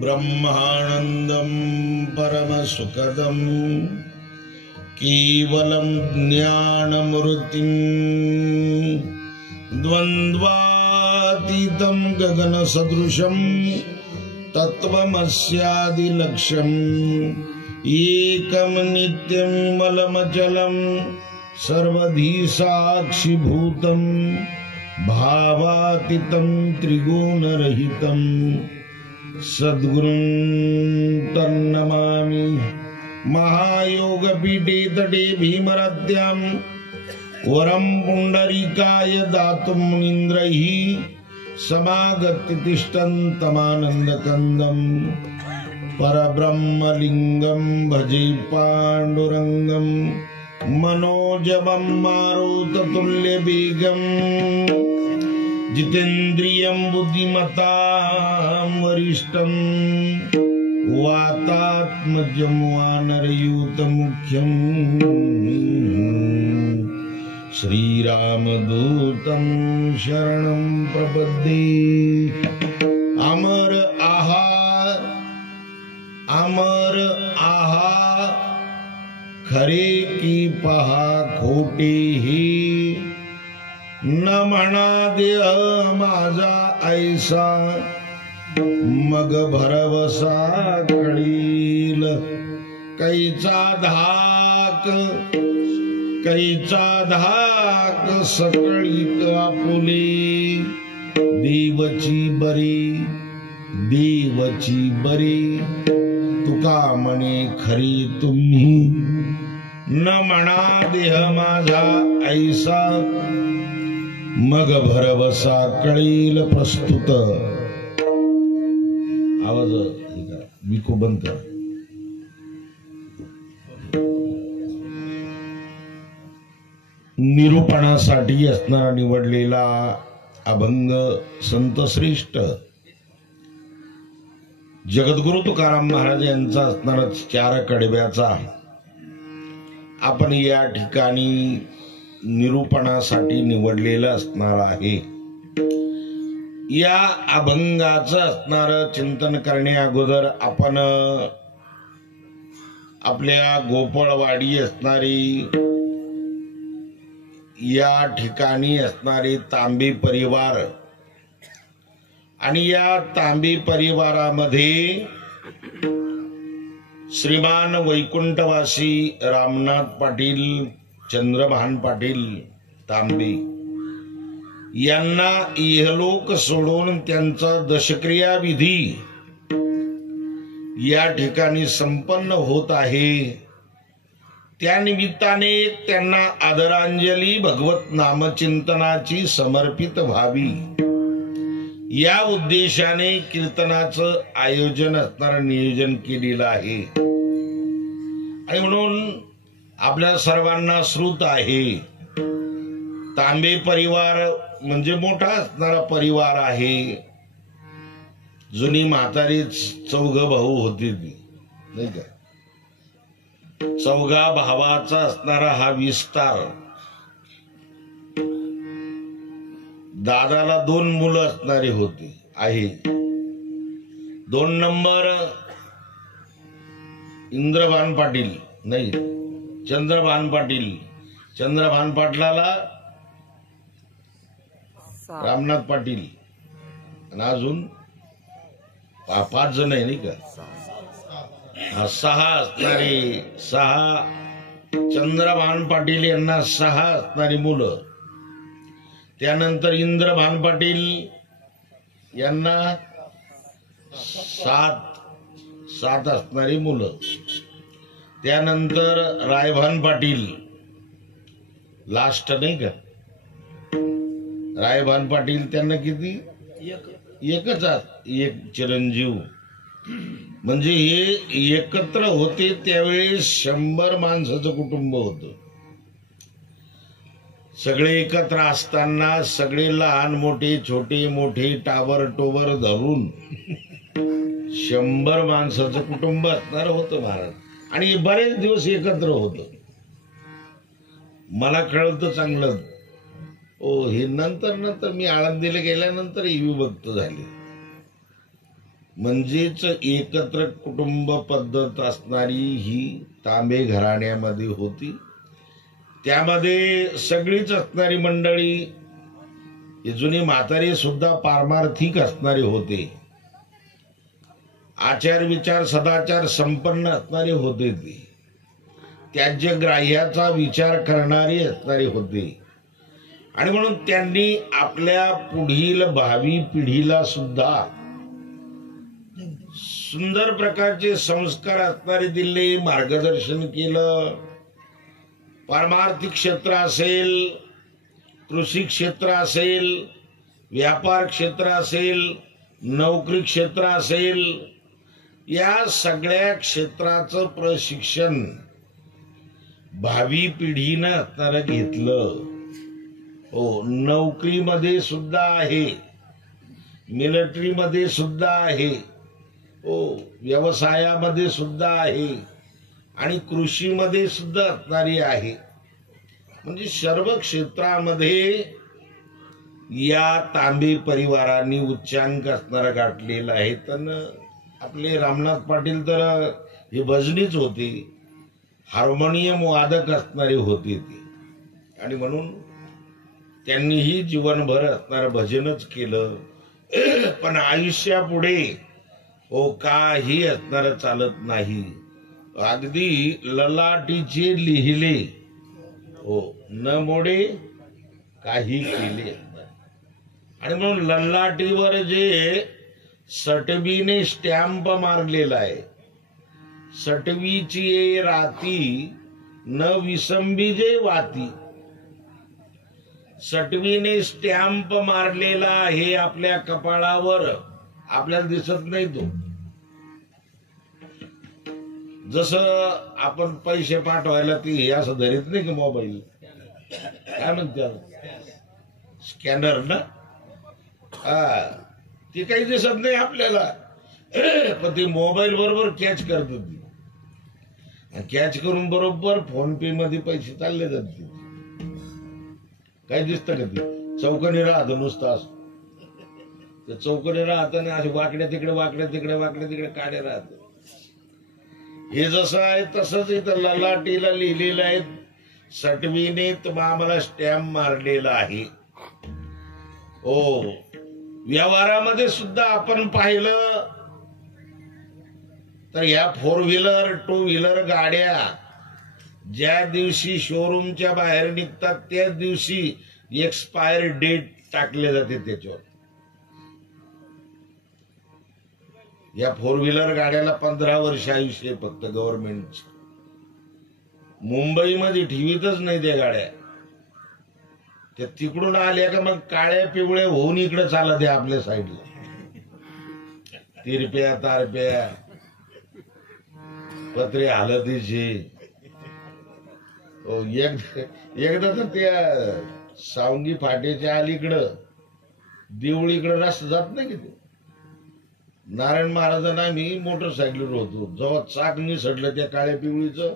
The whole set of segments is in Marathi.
ब्रह्मानंदं परमसुखदं केवलं ज्ञानमूर्तिं द्वन्द्वातीतं गगनसदृशं तत्त्वमस्यादिलक्ष्यम् एकं नित्यमलमचलं सर्वधी साक्षिभूतं भावातीतं त्रिगुणरहितं सद्गुरुं तन्नमामि। महायोगपीठे तटे भीमरद्यां वरं पुंडरीकाय दातुं मुनीन्द्रैः समागत्य तिष्ठन्तमानन्दकन्दं परब्रह्मलिङ्गं भजे पाण्डुरङ्गं मनोजवं मारुततुल्यवेगं जितेन्द्रियं बुद्धिमतां वरिष्ठं वातात्मजं वानरयूतमुख्यं श्रीरामदूतं शरणं प्रपद्ये। अमर आहा खरे की पहा खोटे ही न म्हणा देह माझा ऐसा मग भरवसा कळील कैचा धाक सकळी आपुले देवची बरी तुका म्हणे खरी तुम्ही न म्हणा देह माझा ऐसा मग भरवसा कळील। प्रस्तुत आवाज विको बंद कर। निरूपणासाठी असणारा निवडलेला अभंग संतश्रेष्ठ जगद्गुरु तुकाराम महाराज यांचा असणारा चार कडव्याचा आपण या ठिकाणी निरूपणासाठी निवडलेला असणार आहे। या अभंगाचं असणार चिंतन करण्या अगोदर आपण आपल्या गोपाळवाडी असणारी या ठिकाणी असणारे तांबे परिवार आणि या तांबे परिवारामध्ये श्रीमान वैकुंठवासी रामनाथ पाटील चंद्रभान पाटील तांबे यांना इहलोक सोडून त्यांचा दशक्रिया विधी या ठिकाणी संपन्न होत आहे। त्या निमित्ताने त्यांना आदरांजली भगवत नामचिंतनाची समर्पित व्हावी या उद्देशाने कीर्तनाचं आयोजन असणार नियोजन केलेलं आहे। आणि म्हणून आपल्या सर्वांना श्रुत आहे तांबे परिवार म्हणजे मोठा असणारा परिवार आहे। जुनी म्हातारी चौघ भाऊ होती नाही का, चौघा भावाचा असणारा हा विस्तार। दादाला 2 मुलं असणारे होते आहे। 2 नंबर इंद्रभान पाटील नाही चंद्रभान पाटील, चंद्रभान पाटलाला रामनाथ पाटील आणि अजून 5 जण आहे नाही का, 6 असणारे 6 चंद्रभान पाटील यांना 6 असणारी मुलं। त्यानंतर इंद्रभान पाटील यांना 7 असणारी मुलं। त्यानंतर रायभान पाटील लास्ट नाही का, रायभान पाटील त्यांना किती, एकच एक चिरंजीव. म्हणजे हे एकत्र होते त्यावेळेस 100 माणसाचं कुटुंब होतं. सगळे एकत्र असताना सगळे लहान मोठे छोटे मोठे टावर टोवर धरून 100 माणसाचं कुटुंब असणार होतं महाराज. आणि बरेच दिवस एकत्र होतं. मला कळतं चांगलं. हे नंतर मी आळंदीला गेल्यानंतर ही विभक्त झाली. म्हणजेच एकत्र कुटुंब पद्धत असणारी ही तांबे घराण्यामध्ये होती. त्यामध्ये सगळीच असणारी मंडळी, जुनी म्हातारे सुद्धा पारमार्थिक असणारे होते. आचार विचार सदाचार संपन्न असणारे होते. ते त्याज्य ग्राह्याचा विचार करणारे असणारे होते. आणि म्हणून त्यांनी आपल्या पुढील भावी पिढीला सुद्धा सुंदर प्रकारचे संस्कार असणारे दिले, मार्गदर्शन केलं. पारमार्थिक क्षेत्र असेल, कृषी क्षेत्र असेल, व्यापार क्षेत्र असेल, नोकरी क्षेत्र असेल, या सगळ्या क्षेत्राचं प्रशिक्षण भावी पिढीनं असणारं घेतलं. नोकरीमध्ये सुद्धा आहे, मिलिटरीमध्ये सुद्धा आहे, व्यवसायामध्ये सुद्धा आहे आणि कृषीमध्ये सुद्धा असणारी आहे. म्हणजे सर्व क्षेत्रामध्ये या तांबे परिवारांनी उच्चांक असणारा गाठलेला आहे. तर आपले रामनाथ पाटील तर हे भजनीच होते, हार्मोनियम वादक असणारे होते ते. आणि म्हणून त्यांनीही जीवनभर असणारं भजनच केलं. पण आयुष्यापुढे काही असणारं चालत नाही. अगदी ललाटीचे लिहिले, न मोडे काही केले. आणि म्हणून ललाटीवर जे सटवीने स्टॅम्प मारलेला आहे, सटवीची राती न विसंबीजे वाती, सटवीने स्टॅम्प मारलेला आहे आपल्या कपाळावर. आपल्याला दिसत नाही तो. जसं आपण पैसे पाठवायला ती असं धरीत नाही का मोबाईल, काय म्हणतात स्कॅनर ना, ती काही दिसत नाही आपल्याला. पण ती मोबाईल बरोबर कॅच करत होती. कॅच करून बरोबर फोन पे मध्ये पैसे चालले जाते. काय दिसतं का ती चौकणी राहत नुसतं असं. ते चौकणी राहताना असे वाकड्या तिकडे वाकड्या तिकडे वाकड्या तिकडे काड्या राहत. हे जसं आहे तसंच इथं ललाटीला लिहिलेलं आहे, सटवीने आम्हाला स्टॅम्प मारलेला आहे. व्यवहारामध्ये सुद्धा आपण पाहिलं तर या 4 व्हीलर 2 व्हीलर गाड्या ज्या दिवशी शोरूमच्या बाहेर निघतात त्याच दिवशी एक्सपायर डेट टाकले जाते त्याच्यावर. या 4 व्हीलर गाड्याला 15 वर्ष आयुष्य आहे फक्त गव्हर्नमेंट. मुंबईमध्ये ठेवीतच नाही त्या गाड्या. त्या तिकडून आल्या का मग काळ्या पिवळ्या होऊन इकडे चालत आहे आपल्या साईडला. तिरप्या तारप्या पत्रे हलतीचे. एकदा तर त्या सावंगी फाटेच्या अलीकडं देवळीकडे रस्ता जात नाही किती, नारायण महाराजांना आम्ही मोटरसायकलीवर होतो. जेव्हा चाक निसटलं त्या काळ्या पिवळीचं,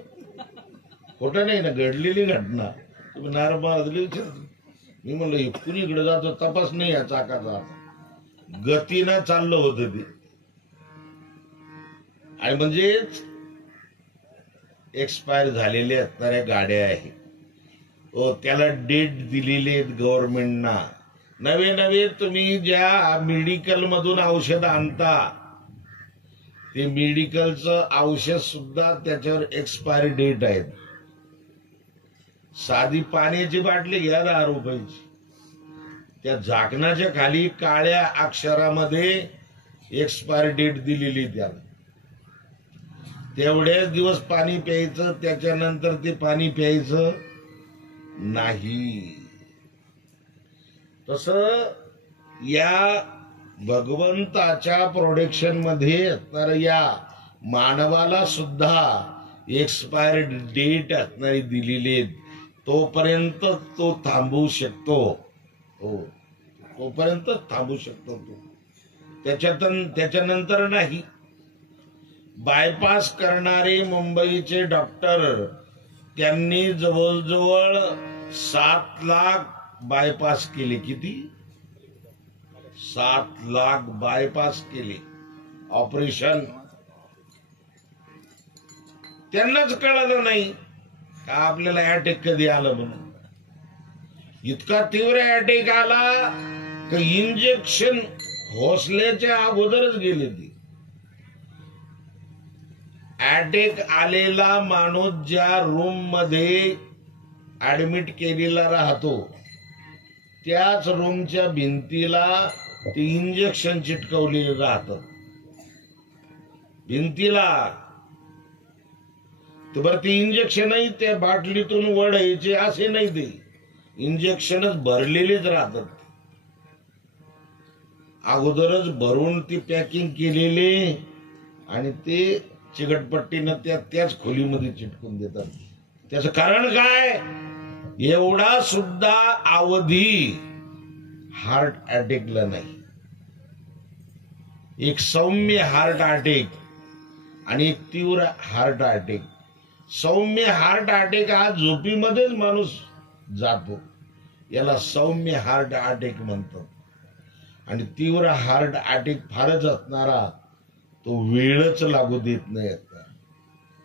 खोटं नाही ना, घडलेली घटना. तुम्ही नारायण महाराजांना विचार. मी म्हणलं कुणीकडे जातो तपास नाही या चाकाचा, गतीनं चाललं होतं ते. आणि म्हणजेच एक्सपायर झालेले असणाऱ्या गाड्या आहेत. त्याला डेट दिलेली आहेत गव्हर्नमेंटना. नवे नवे तुम्ही ज्या मेडिकल मधून औषध आणता ते मेडिकलचं औषध सुद्धा त्याच्यावर एक्सपायर डेट आहेत. साधी पाण्याची बाटली घ्या 10 रुपयाची, त्या झाकणाच्या खाली काळ्या अक्षरामध्ये एक्सपायर डेट दिलेली त्याला. तेवढेच दिवस पाणी प्यायचं, त्याच्यानंतर ते पाणी प्यायचं नाही. तस या भगवंताच्या प्रोडक्शन मध्ये असणाऱ्या या मानवाला सुद्धा एक्सपायर डेट असणारी दिलेली, तोपर्यंत तो थांबवू शकतो. हो, तोपर्यंत थांबू शकतो तो, त्याच्यानंतर नाही. बायपास करणारे मुंबईचे डॉक्टर, त्यांनी जवळजवळ 7 लाख बायपास केले. किती? 7 लाख बायपास केले ऑपरेशन. त्यांनाच कळलं नाही का आपल्याला अटॅक कधी आलं म्हणून. इतका तीव्र अटॅक आला की इंजेक्शन होसल्याच्या अगोदरच गेले. ती अटॅक आलेला माणूस ज्या रूम मध्ये ऍडमिट केलेला राहतो, त्याच रूमच्या भिंतीला ते इंजेक्शन चिटकवलेले राहतात. भिंतीला तर बरं, ते इंजेक्शनही त्या बाटलीतून वडायचे असे नाही, ते इंजेक्शनच भरलेलेच राहतात. अगोदरच भरून ती पॅकिंग केलेले आणि ते चिकटपट्टीनं त्याच खोलीमध्ये चिटकून देतात. त्याचं कारण काय? एवढा सुद्धा अवधी हार्ट अटॅकला नाही. एक सौम्य हार्ट अटॅक आणि एक तीव्र हार्ट अटॅक. सौम्य हार्ट अटॅक हा झोपीमध्येच माणूस जातो, याला सौम्य हार्ट अटॅक म्हणतात. आणि तीव्र हार्ट अटॅक फारच असणारा तो वेळच लागू देत नाही.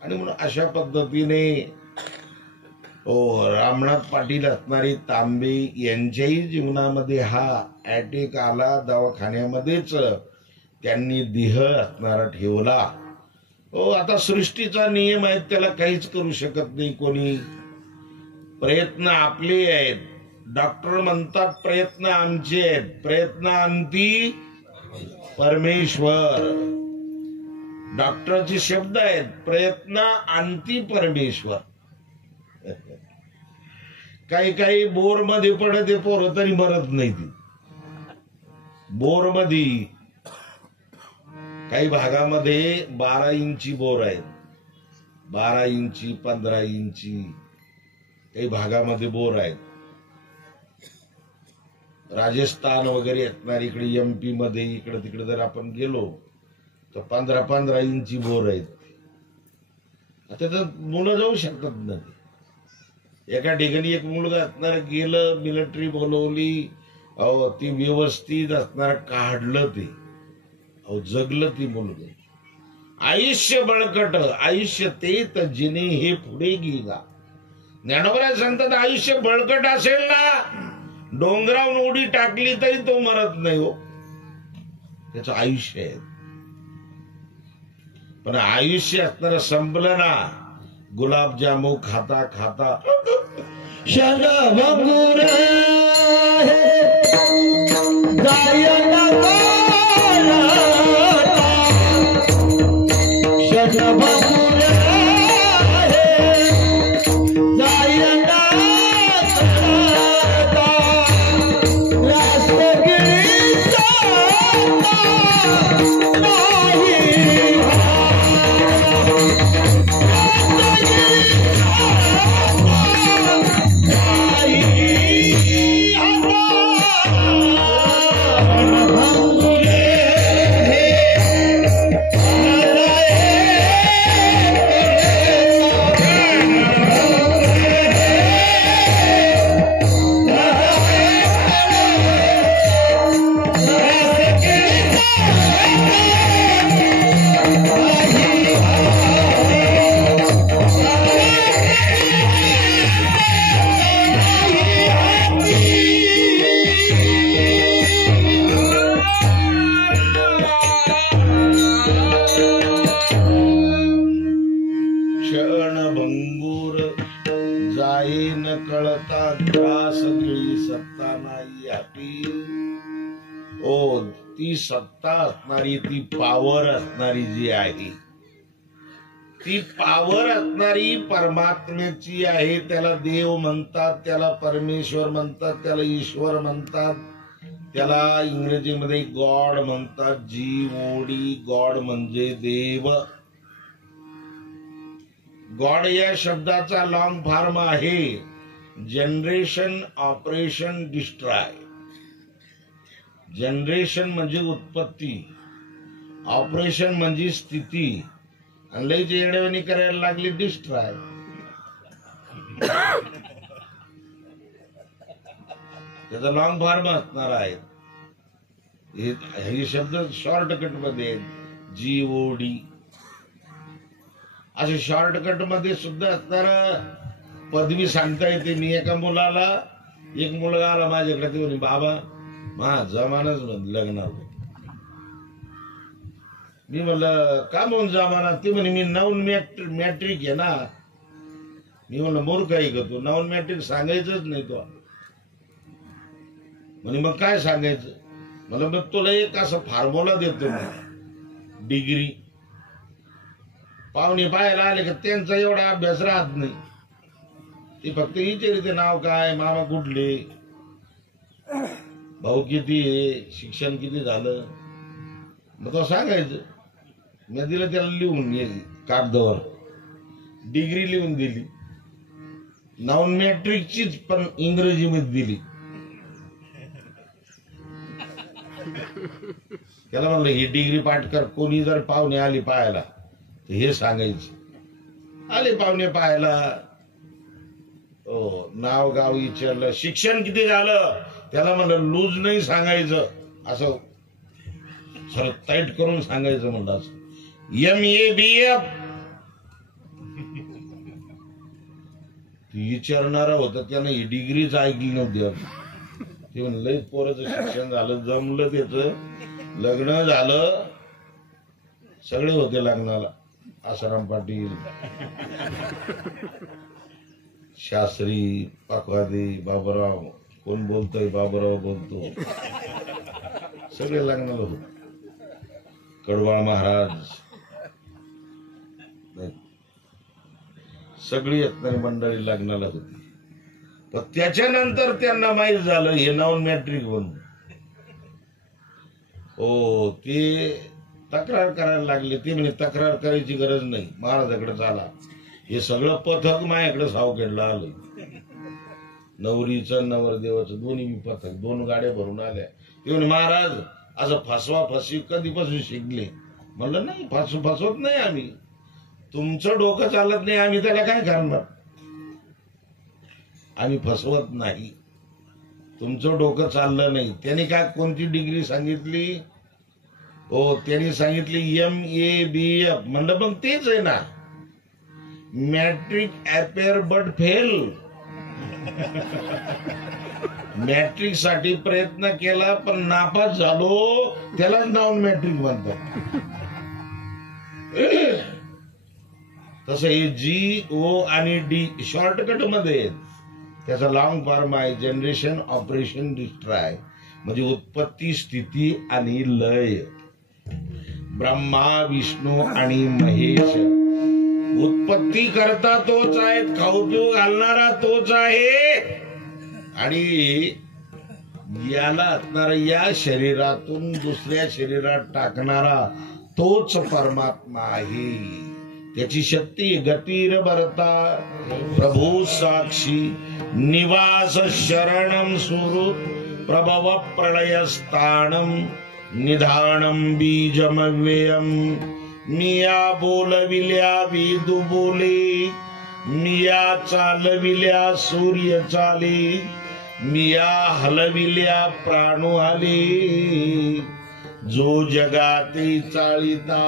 आणि म्हणून अशा पद्धतीने रामनाथ पाटील असणारे तांबे यांच्याही जीवनामध्ये हा अटॅक आला. दवाखान्यामध्येच त्यांनी देह असणारा ठेवला. आता सृष्टीचा नियम आहे, त्याला काहीच करू शकत नाही कोणी. प्रयत्न आपले आहेत. डॉक्टर म्हणतात प्रयत्न आमचे आहेत, प्रयत्न अंती परमेश्वर. डॉक्टरचे शब्द आहेत, प्रयत्न अंती परमेश्वर. काही बोर मध्ये पडते पोरं तरी मरत नाही. ती बोर मध्ये काही भागामध्ये 12 इंची बोर आहेत, 12 इंची 15 इंची काही भागामध्ये बोर आहेत. राजस्थान वगैरे असणार इकडे MP मध्ये इकडे तिकडे जर आपण गेलो तर 15-15 इंची बोर आहेत. आता तर मुलं जाऊ शकतात ना. एका ठिकाणी एक मुलगा असणार गेलं, मिलिटरी बोलवली, ती व्यवस्थित असणार काढलं, ते जगलं ती मुलगा. आयुष्य बळकट आयुष्य ते तर जिने हे पुढे गेला. ज्ञानोबा सांगतात आयुष्य बळकट असेल ना, डोंगरावून उडी टाकली तरी तो मरत नाही. हो, त्याचं आयुष्य आहे. पण आयुष्य असणारं संपलं ना, गुलाबजामू खाता खाता शनभंगुर ती सत्ता असणारी, ती पावर असणारी जी आहे, ती पावर असणारी परमात्म्याची आहे. त्याला देव म्हणतात, त्याला परमेश्वर म्हणतात, त्याला ईश्वर म्हणतात, त्याला इंग्रजीमध्ये गॉड म्हणतात. GOD, गॉड म्हणजे देव. गॉड या शब्दाचा लॉंग फॉर्म आहे जनरेशन ऑपरेशन डिस्ट्रॉय. जनरेशन म्हणजे उत्पत्ती, ऑपरेशन म्हणजे स्थिती, आणि लई येडवणी करायला लागली डिस्ट्रॉय. त्याचा लॉंग फॉर्म असणार आहे. हे शब्द शॉर्टकट मध्ये GOD असे शॉर्टकट मध्ये सुद्धा असणार पदवी सांगता येते. मी एका मुलाला, एक मुलगा आला माझ्याकडे, ते म्हणे बाबा माझा जमानाच लग्नाला. मी म्हणलं का म्हणून जमाना? ते म्हणे मी नॉन मॅट्रिक आहे ना. मी म्हणलं मूर्ख आहे का तू? नॉन मॅट्रिक सांगायचंच नाही तो. म्हणे मग काय सांगायचं? मला मग तुला एक असं फॉर्म्युला देतो मी, डिग्री. पाहुणे पाहायला आले का त्यांचा एवढा अभ्यास राहत नाही. ते फक्त विचारिते नाव काय, मामा कुठले, भाऊ किती आहे, शिक्षण किती झालं. मग तो सांगायचं. मी दिलं त्याला लिहून कागदावर, डिग्री लिहून दिली. नॉन मॅट्रिकचीच पण इंग्रजीमध्ये दिली. त्याला म्हणलं ही डिग्री पाठ कर. कोणी जर पाहुणे आली पाहायला तर हे सांगायचं. आले पाहुणे पाहायला, नाव गाव विचारलं, शिक्षण किती झालं, त्याला म्हणलं लूज नाही सांगायचं, असं सरळ टाईट करून सांगायचं. म्हणलं असं MA BF. विचारणारा होता त्यानं ही डिग्रीच ऐकली नव्हती. ते म्हणलं लय पोराचं शिक्षण झालं, जमलं, त्याच लग्न झालं, सगळे होते लग्नाला. आसाराम पाटील, शास्त्री, पाखवादे, बाबूराव, कोण बोलतोय, बाबूराव बोलतो, सगळे लग्नाला होते. कडवाळ महाराज, सगळी असणारी मंडळी लग्नाला होती. पण त्याच्यानंतर त्यांना माहीत झालं हे नॉन मॅट्रिक बनून. ते तक्रार करायला लागले. ते म्हणे तक्रार करायची गरज नाही, महाराजाकडे चाला. हे सगळं पथक माझ्याकडे सावखेडला आलं. नवरीचं नवरदेवाचं दोन्ही पथक, 2 गाड्या भरून आल्या. ते म्हणे महाराज असं फसवा फसवी कधीपासून शिकले? म्हणलं नाही, फसवत नाही आम्ही. तुमचं डोकं चालत नाही, आम्ही त्याला काय करणार? आम्ही फसवत नाही. तुमचं डोकं चाललं नाही. त्यांनी काय कोणती डिग्री सांगितली? त्यांनी सांगितली MA BF. म्हणलं मग तेच आहे ना, matric appear but fail. Matric साठी प्रयत्न केला पण नापास झालो, त्यालाच नॉन मॅट्रिक म्हणतात. तसं हे GO आणि D शॉर्टकट मध्ये. त्याचा लॉंग फॉर्म आहे जनरेशन ऑपरेशन डिस्ट्रॉय, म्हणजे उत्पत्ती, स्थिती आणि लय. ब्रह्मा, विष्णू आणि महेश. उत्पत्ती करता तोच आहे, खाऊ पिऊ घालणारा तोच आहे, आणि याला असणारा, या शरीरातून दुसऱ्या शरीरात टाकणारा तोच परमात्मा आहे. त्याची शक्ती गतीर भरता प्रभू साक्षी निवास शरणम सुहृत प्रभव प्रलय स्थानम निधानम बीजमव्ययम. मिया बोलविल्या वेदू बोले, मिया चालविल्या सूर्य चाले, मिया हलविल्या प्राणू आले, जो जगाते चालिता.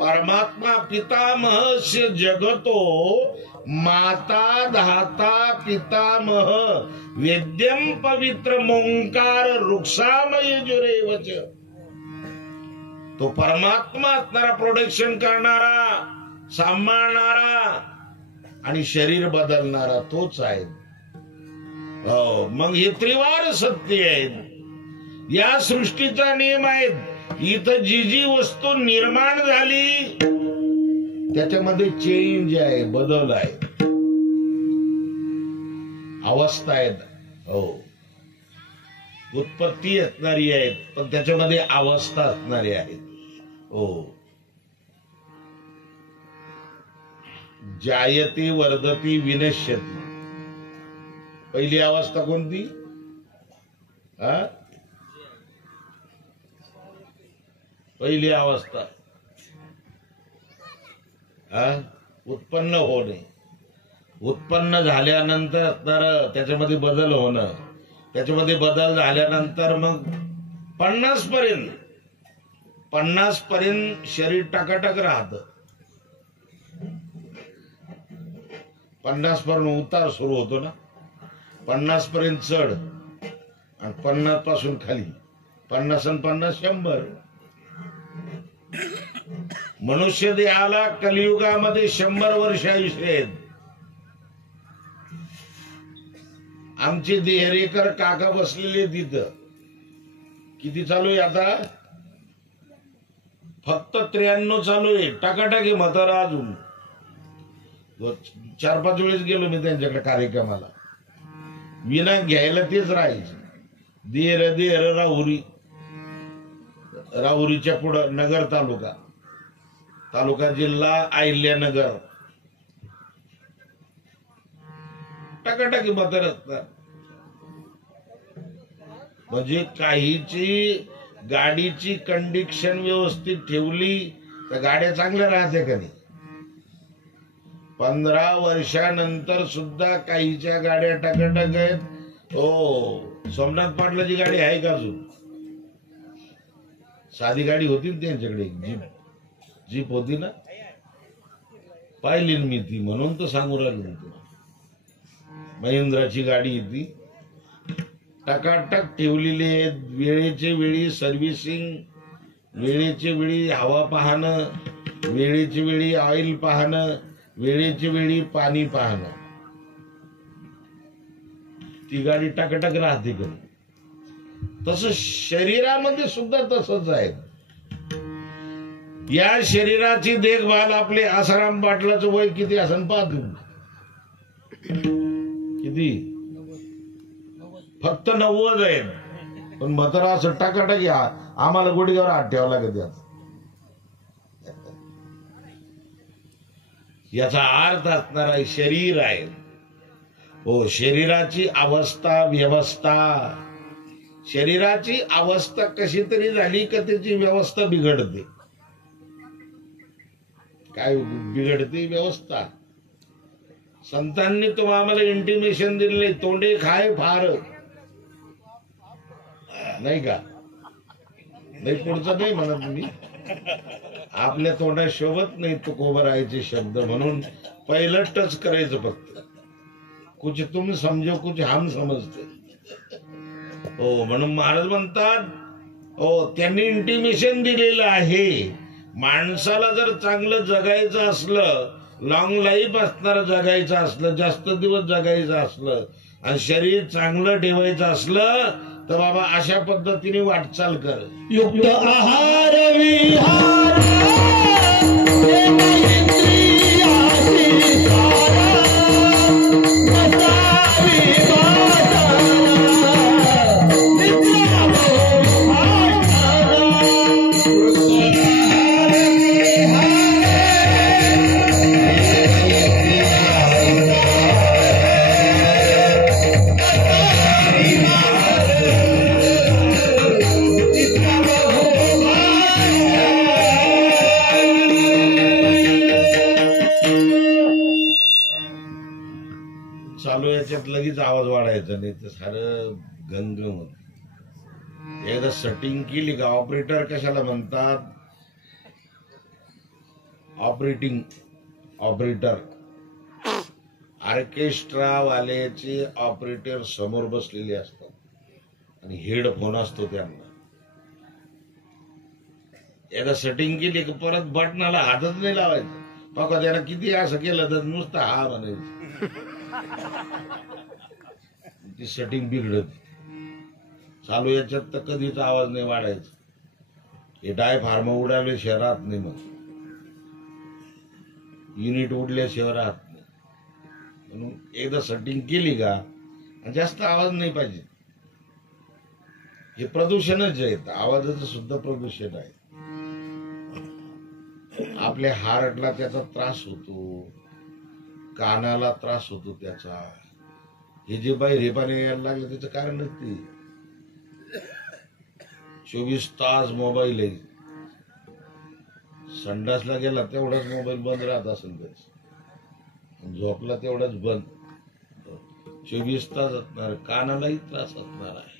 परमात्मा पितामहस्य जगतो माता धाता पितामह वेद्यम पवित्र मोंकार वृक्षामय जुरेवच. तो परमात्मा असणारा, प्रोडक्शन करणारा, सांभाळणारा आणि शरीर बदलणारा तोच आहे. मग हे त्रिवार सत्य आहेत. या सृष्टीचा नियम आहेत. इथं जी जी वस्तू निर्माण झाली त्याच्यामध्ये चेंज आहे, बदल आहे, अवस्था आहेत. हो, उत्पत्ती असणारी आहेत पण त्याच्यामध्ये अवस्था असणारी आहेत. हो, जायते वर्धती विनश्यती. पहिली अवस्था कोणती? पहिली अवस्था उत्पन्न होणे. उत्पन्न झाल्यानंतर तर त्याच्यामध्ये बदल होणं, त्याच्यामध्ये बदल झाल्यानंतर मग 50 पर्यंत शरीर टकाटक राहत. 50 पर्यंत उतार सुरू होतो ना, 50 पर्यंत चढ आणि 50 पासून खाली, 50 आणि 50 100. मनुष्य देहाला कलियुगामध्ये 100 वर्ष आयुष्य आहेत. आमचे देहरेकर काका बसलेले तिथं. किती चालू आहे आता? फक्त 93 चालू आहे. टाकाटाकी म्हातारा अजून. 4-5 वेळेस गेलो मी त्यांच्याकडे कार्यक्रमाला. विना घ्यायला तेच राहायचे. देर राहुरीच्या पुढं नगर तालुका जिल्हा अहिल्यानगर. टाकाटाकी म्हातार असतात. म्हणजे काहीची गाडीची कंडिशन व्यवस्थित ठेवली तर गाड्या चांगल्या राहते का नाही. 15 वर्षानंतर सुद्धा काहीच्या गाड्या टाकाटाक आहेत. हो, सोमनाथ पाटलाची गाडी आहे का अजून? साधी गाडी होती ना त्यांच्याकडे, जीप होती ना, पाहिली मी ती, म्हणून तर सांगू राहिलो तुला. महिंद्राची गाडी ती टकाटक ठेवलेली आहे. वेळेचे वेळी सर्व्हिसिंग, वेळेचे वेळी हवा पाहणं, वेळेचे वेळी ऑइल पाहणं, वेळेचे वेळी पाणी पाहणं. ती गाडी टकाटक राहते का? तसं शरीरामध्ये सुद्धा तसंच आहे. या शरीराची देखभाल आपले आसाराम पाटलाचं वय किती असन पाहतो? किती? फक्त 90 आहे. पण म्हातारा असं टाकाटाकी आम्हाला गुडघ्यावर हात ठेवावा लागत. याचा अर्थ असणारा शरीर आहे. हो, शरीराची अवस्था व्यवस्था. शरीराची अवस्था कशी तरी झाली का त्याची व्यवस्था बिघडते. काय बिघडते? व्यवस्था. संतांनी तुम्हाला इंटिमेशन दिले, तोंडे खाय फार, नाही का? नाही, पुढचं नाही म्हणत मी. आपल्या तोंडात शोभत नाही तुकोबरायचे शब्द, म्हणून पहिलं टच करायचं फक्त. कुछ तुम समजो कुछ हम समजते. हो, म्हणून महाराज म्हणतात, हो, त्यांनी इंटिमेशन दिलेलं आहे. माणसाला जर चांगलं जगायचं असलं, लॉंग लाईफ असणार जगायचं असलं, जास्त दिवस जगायचं असलं आणि शरीर चांगलं ठेवायचं असलं तर बाबा अशा पद्धतीने वाटचाल कर. युक्त आहार विहार लगेच आवाज वाढायचा, नाही तर सारं गंगम होत. एकदा सेटिंग केली का, ऑपरेटर कशाला म्हणतात? ऑपरेटर ऑर्केस्ट्रा वाल्याचे ऑपरेटर समोर बसलेले असतात आणि हेडफोन असतो त्यांना. एकदा सेटिंग केली की परत बटनाला हातच नाही लावायचं. बघा त्याला किती असं केलं तर नुसतं हा म्हणायचं. ती सेटिंग बिघडत. चालू याच्यात तर कधीच आवाज नाही वाढायचा. हे डाय फार्मा उडाले शहरात नाही, मग युनिट उडल्या शहरात नाही. म्हणून एकदा सेटिंग केली का जास्त आवाज नाही पाहिजे. हे प्रदूषणच आहे, आवाजाचं सुद्धा प्रदूषण आहे. आपल्या हार्टला त्याचा त्रास होतो, कानाला त्रास होतो त्याचा. हे जे बहिरेपणे यायला लागले त्याचं कारणच ते 24 तास मोबाईल आहे. संडासला गेला तेवढाच मोबाईल बंद राहत असेल, त्याच झोपला तेवढाच बंद. 24 तास असणार. कानालाही त्रास असणार आहे.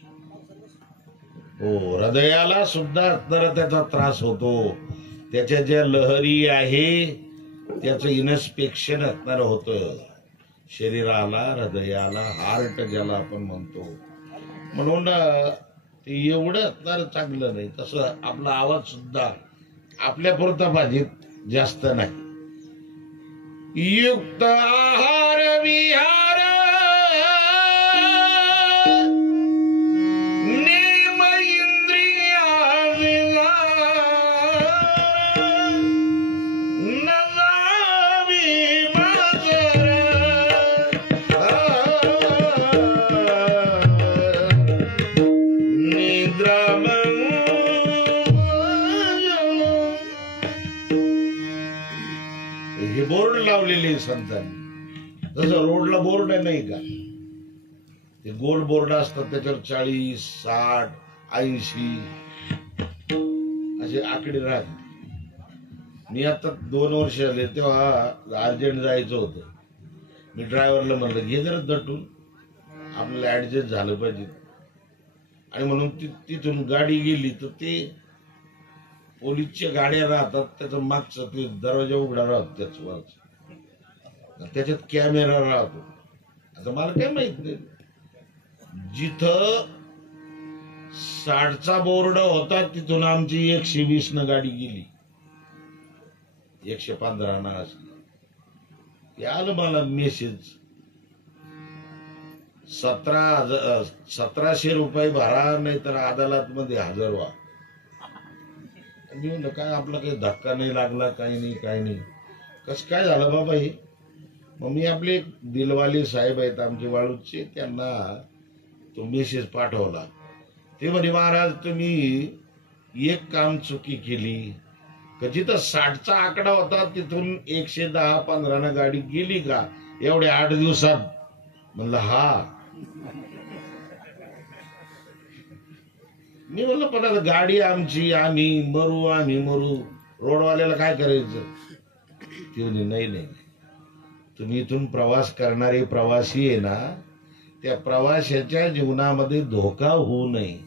हो, हृदयाला सुद्धा असणारा त्याचा त्रास होतो. त्याच्या ज्या लहरी आहे त्याचं इन्स्पेक्शन असणार होतं शरीराला, हृदयाला, हार्ट ज्याला आपण म्हणतो. म्हणून ते एवढं असणार चांगलं नाही. तसं आपला आवाज सुद्धा आपल्या पुरता पाहिजे, जास्त नाही. युक्त आहार विहार नेम इंद्रिया नजावी माजर निद्राम. हे बोर्ड लावलेले संतांनी. जसं रोडला बोर्ड नाही का, ते गोल बोर्ड असतात, त्याच्यावर 40, 60, 80 असे आकडे राहते. मी आता 2 वर्ष आले तेव्हा अर्जंट जायचं होतं. मी ड्रायव्हरला म्हणलं घे जरा दटून, आपल्याला ऍडजस्ट झालं पाहिजे. आणि म्हणून तिथून गाडी गेली तर ते पोलीसच्या गाड्या राहतात, त्याचं मागचं ते दरवाजा उघडा राहतो, त्याच्यात कॅमेरा राहतो. आता मला काय माहित नाही, जिथं 60चा बोर्ड होता तिथून आमची 120 न गाडी गेली, 115 ना असली. आलं मला मेसेज 1700 रुपये भरा, नाही तर अदालत मध्ये हजर व्हा. मी म्हणलं काय आपला काही धक्का नाही लागला, काही नाही काही नाही. कसं काय झालं बाबा हे? मग मी आपले दिलवाले साहेब आहेत आमचे वाळूचे, त्यांना तो मेसेज पाठवला. ते म्हणे महाराज तुम्ही एक काम चुकी केली, जिथं 60चा आकडा होता तिथून 110-15 न गाडी गेली का एवढ्या 8 दिवसात? म्हणलं हा. मी म्हणलं पण आता गाडी आमची, आम्ही मरू, रोडवाल्याला काय करायचं? ती म्हणे नाही, तुम्ही इथून प्रवास करणारे प्रवासी आहे ना, त्या प्रवाशाच्या जीवनामध्ये धोका होऊ नये,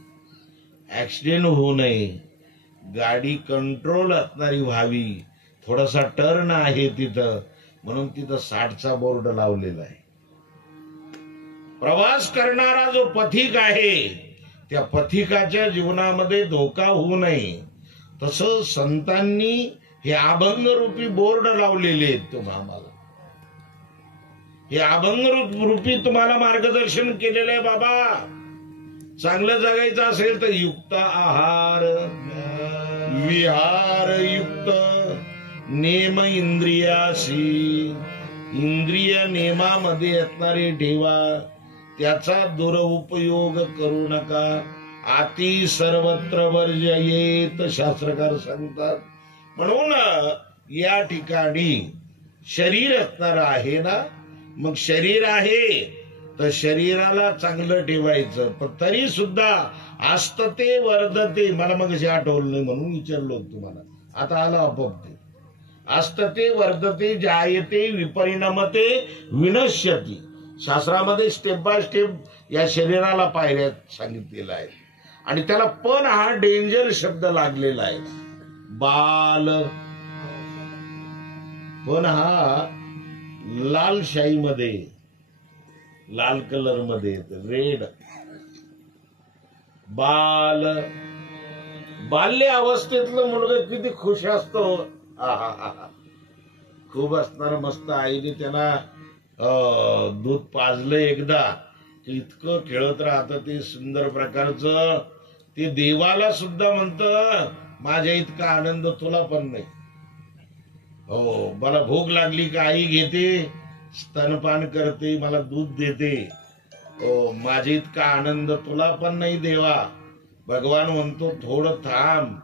ऍक्सिडेंट होऊ नये, गाडी कंट्रोल असणारी व्हावी. थोडासा टर्न आहे तिथं, म्हणून तिथं 60चा बोर्ड लावलेला आहे. प्रवास करणारा जो पथिक आहे त्या पथिकाच्या जीवनामध्ये धोका होऊ नये, तसं संतांनी हे अभंग रूपी बोर्ड लावलेले आहेत. तुम्हाला हे अभंग रूपी तुम्हाला मार्गदर्शन केलेलं आहे. बाबा चांगलं जगायचं असेल तर युक्त आहार विहार युक्त नेम इंद्रियाशी, इंद्रिय नेमामध्ये असणारे ठेवा, त्याचा दुरुपयोग करू नका. आती सर्वत्र वर्जयेत शास्त्रकार सांगतात. म्हणून या ठिकाणी शरीर असणार आहे ना, मग शरीर आहे तर शरीराला चांगलं ठेवायचं. पण तरी सुद्धा आस्तते वर्धते, मला मग आठवलं नाही म्हणून विचारलो तुम्हाला, आता आला आपोआप. ते आस्तते वर्धते जायते विपरिणामते विनश्यती. शास्त्रामध्ये स्टेप बाय स्टेप या शरीराला पायऱ्या सांगितलेला आहे. आणि त्याला पण हा डेंजर शब्द लागलेला आहे. बाल पण हा लाल शाईमध्ये, लाल कलर मध्ये रेड. बाल बाल्य अवस्थेतलं मुलगा किती खुश असतो, खूप असणार. मस्त आईने त्याला दूध पाजलं एकदा की इतकं खेळत राहतं ते सुंदर प्रकारचं. ते देवाला सुद्धा म्हणतं माझ्या इतका आनंद तुला पण नाही. हो, मला भूक लागली का आई घेते, स्तनपान करते, मला दूध देते. हो, माझ्या इतका आनंद तुला पण नाही देवा. भगवान म्हणतो थोडं थांब,